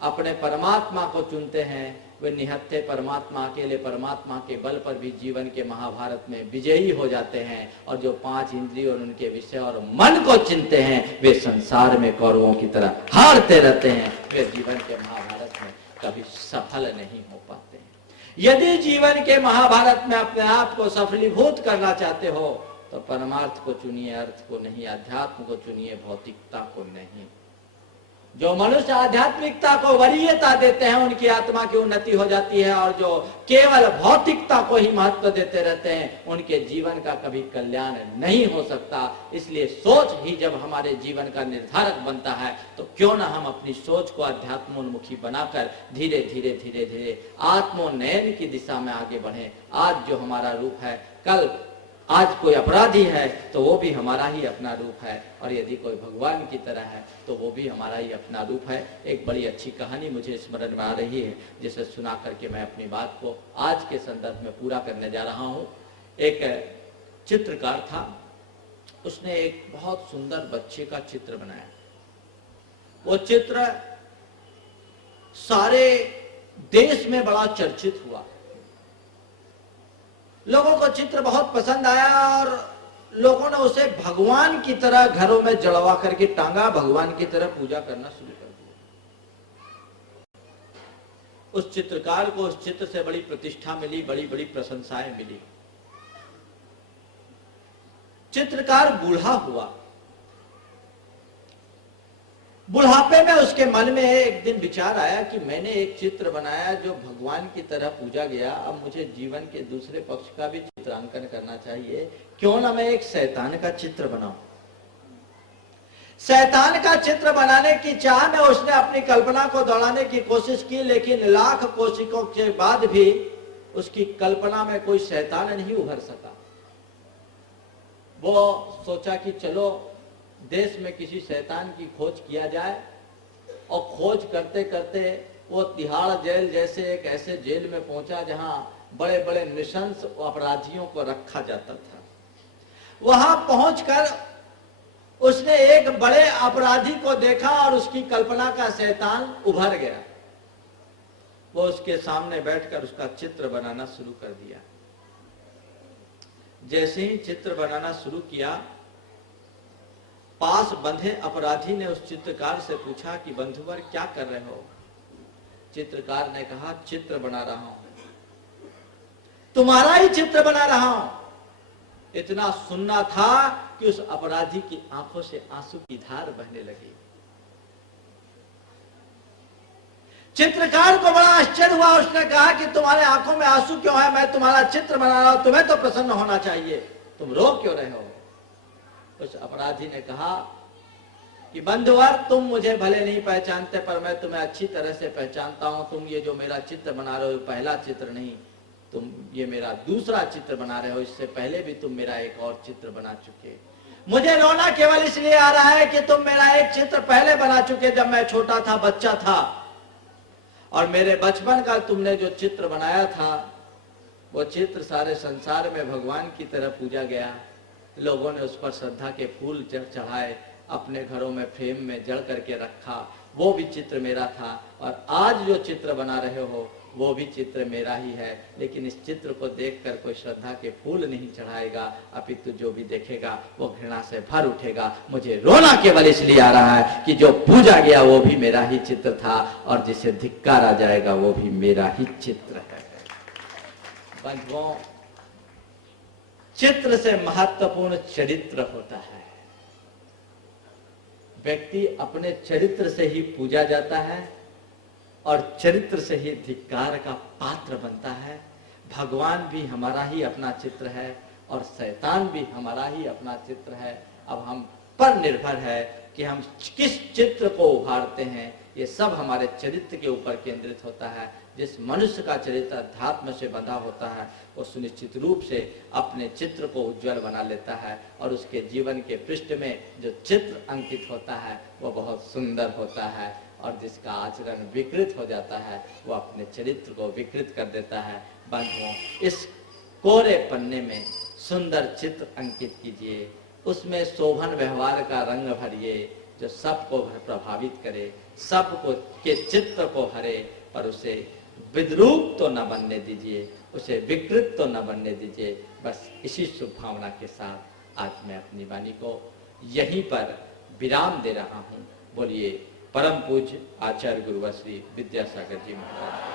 अपने परमात्मा को चुनते हैं वे निहत्थे परमात्मा, अकेले परमात्मा के बल पर भी जीवन के महाभारत में विजयी हो जाते हैं। और जो 5 इंद्रिय और उनके विषय और मन को चिनते हैं वे संसार में कौरवों की तरह हारते रहते हैं। वे जीवन के महाभारत में कभी सफल नहीं हो पाते हैं। यदि जीवन के महाभारत में अपने आप को सफलीभूत करना चाहते हो तो परमार्थ को चुनिए, अर्थ को नहीं। अध्यात्म को चुनिए, भौतिकता को नहीं। जो मनुष्य आध्यात्मिकता को वरीयता देते हैं उनकी आत्मा की उन्नति हो जाती है, और जो केवल भौतिकता को ही महत्व देते रहते हैं उनके जीवन का कभी कल्याण नहीं हो सकता। इसलिए सोच ही जब हमारे जीवन का निर्धारक बनता है तो क्यों ना हम अपनी सोच को अध्यात्मोन्मुखी बनाकर धीरे धीरे धीरे धीरे आत्मोन्नयन की दिशा में आगे बढ़ें। आज जो हमारा रूप है, कल आज कोई अपराधी है तो वो भी हमारा ही अपना रूप है, और यदि कोई भगवान की तरह है तो वो भी हमारा ही अपना रूप है। एक बड़ी अच्छी कहानी मुझे स्मरण में आ रही है जिसे सुना करके मैं अपनी बात को आज के संदर्भ में पूरा करने जा रहा हूँ। एक चित्रकार था, उसने एक बहुत सुंदर बच्चे का चित्र बनाया। वो चित्र सारे देश में बड़ा चर्चित हुआ। लोगों को चित्र बहुत पसंद आया और लोगों ने उसे भगवान की तरह घरों में जड़वा करके टांगा, भगवान की तरह पूजा करना शुरू कर दिया। उस चित्रकार को उस चित्र से बड़ी प्रतिष्ठा मिली, बड़ी बड़ी प्रशंसाएं मिली। चित्रकार बूढ़ा हुआ। बुढ़ापे में उसके मन में एक दिन विचार आया कि मैंने एक चित्र बनाया जो भगवान की तरह पूजा गया, अब मुझे जीवन के दूसरे पक्ष का भी चित्रांकन करना चाहिए। क्यों ना मैं एक शैतान का चित्र बनाऊं। शैतान का चित्र बनाने की चाह में उसने अपनी कल्पना को दौड़ाने की कोशिश की, लेकिन लाख कोशिशों के बाद भी उसकी कल्पना में कोई शैतान नहीं उभर सका। वो सोचा कि चलो देश में किसी शैतान की खोज किया जाए, और खोज करते करते वो तिहाड़ जेल जैसे एक ऐसे जेल में पहुंचा जहां बड़े बड़े नृशंस अपराधियों को रखा जाता था। वहां पहुंचकर उसने एक बड़े अपराधी को देखा और उसकी कल्पना का शैतान उभर गया। वो उसके सामने बैठकर उसका चित्र बनाना शुरू कर दिया। जैसे ही चित्र बनाना शुरू किया, पास बंधे अपराधी ने उस चित्रकार से पूछा कि बंधुवर क्या कर रहे हो? चित्रकार ने कहा चित्र बना रहा हूं। तुम्हारा ही चित्र बना रहा हूं। इतना सुनना था कि उस अपराधी की आंखों से आंसू की धार बहने लगी। चित्रकार को बड़ा आश्चर्य हुआ। उसने कहा कि तुम्हारे आंखों में आंसू क्यों है? मैं तुम्हारा चित्र बना रहा हूं, तुम्हें तो प्रसन्न होना चाहिए, तुम रो क्यों रहे हो? उस अपराधी ने कहा कि बंधुवर, तुम मुझे भले नहीं पहचानते पर मैं तुम्हें अच्छी तरह से पहचानता हूं। तुम ये जो मेरा चित्र बना रहे हो पहला चित्र नहीं, तुम ये मेरा दूसरा चित्र बना रहे हो। इससे पहले भी तुम मेरा एक और चित्र बना चुके। मुझे रोना केवल इसलिए आ रहा है कि तुम मेरा एक चित्र पहले बना चुके जब मैं छोटा था, बच्चा था, और मेरे बचपन का तुमने जो चित्र बनाया था वो चित्र सारे संसार में भगवान की तरह पूजा गया। लोगों ने उस पर श्रद्धा के फूल चढ़ाए, अपने घरों में फ्रेम में जड़ करके रखा। वो भी चित्र मेरा था। और आज जो चित्र बना रहे हो वो भी चित्र मेरा ही है, लेकिन इस चित्र को देखकर कोई श्रद्धा के फूल नहीं चढ़ाएगा, अपितु जो भी देखेगा वो घृणा से भर उठेगा। मुझे रोना केवल इसलिए आ रहा है कि जो पूजा गया वो भी मेरा ही चित्र था, और जिसे धिक्कारा जाएगा वो भी मेरा ही चित्र है। बंधुओं, चित्र से महत्वपूर्ण चरित्र होता है। व्यक्ति अपने चरित्र से ही पूजा जाता है और चरित्र से ही धिक्कार का पात्र बनता है। भगवान भी हमारा ही अपना चित्र है और शैतान भी हमारा ही अपना चित्र है। अब हम पर निर्भर है कि हम किस चित्र को उभारते हैं। ये सब हमारे चरित्र के ऊपर केंद्रित होता है। जिस मनुष्य का चरित्र अध्यात्म से बंधा होता है वो सुनिश्चित रूप से अपने चित्र को उज्जवल बना लेता है, और उसके जीवन के पृष्ठ में जो चित्र अंकित होता है वो बहुत सुंदर होता है। और जिसका आचरण विकृत हो जाता है वो अपने चरित्र को विकृत कर देता है। बंधुओं, इस कोरे पन्ने में सुंदर चित्र अंकित कीजिए, उसमें शोभन व्यवहार का रंग भरिए जो सबको प्रभावित करे, सबको के चित्र को हरे, पर उसे विद्रूप तो न बनने दीजिए, उसे विकृत तो न बनने दीजिए। बस इसी शुभ भावना के साथ आज मैं अपनी वाणी को यहीं पर विराम दे रहा हूँ। बोलिए परम पूज्य आचार्य गुरुवर श्री विद्यासागर जी महाराज।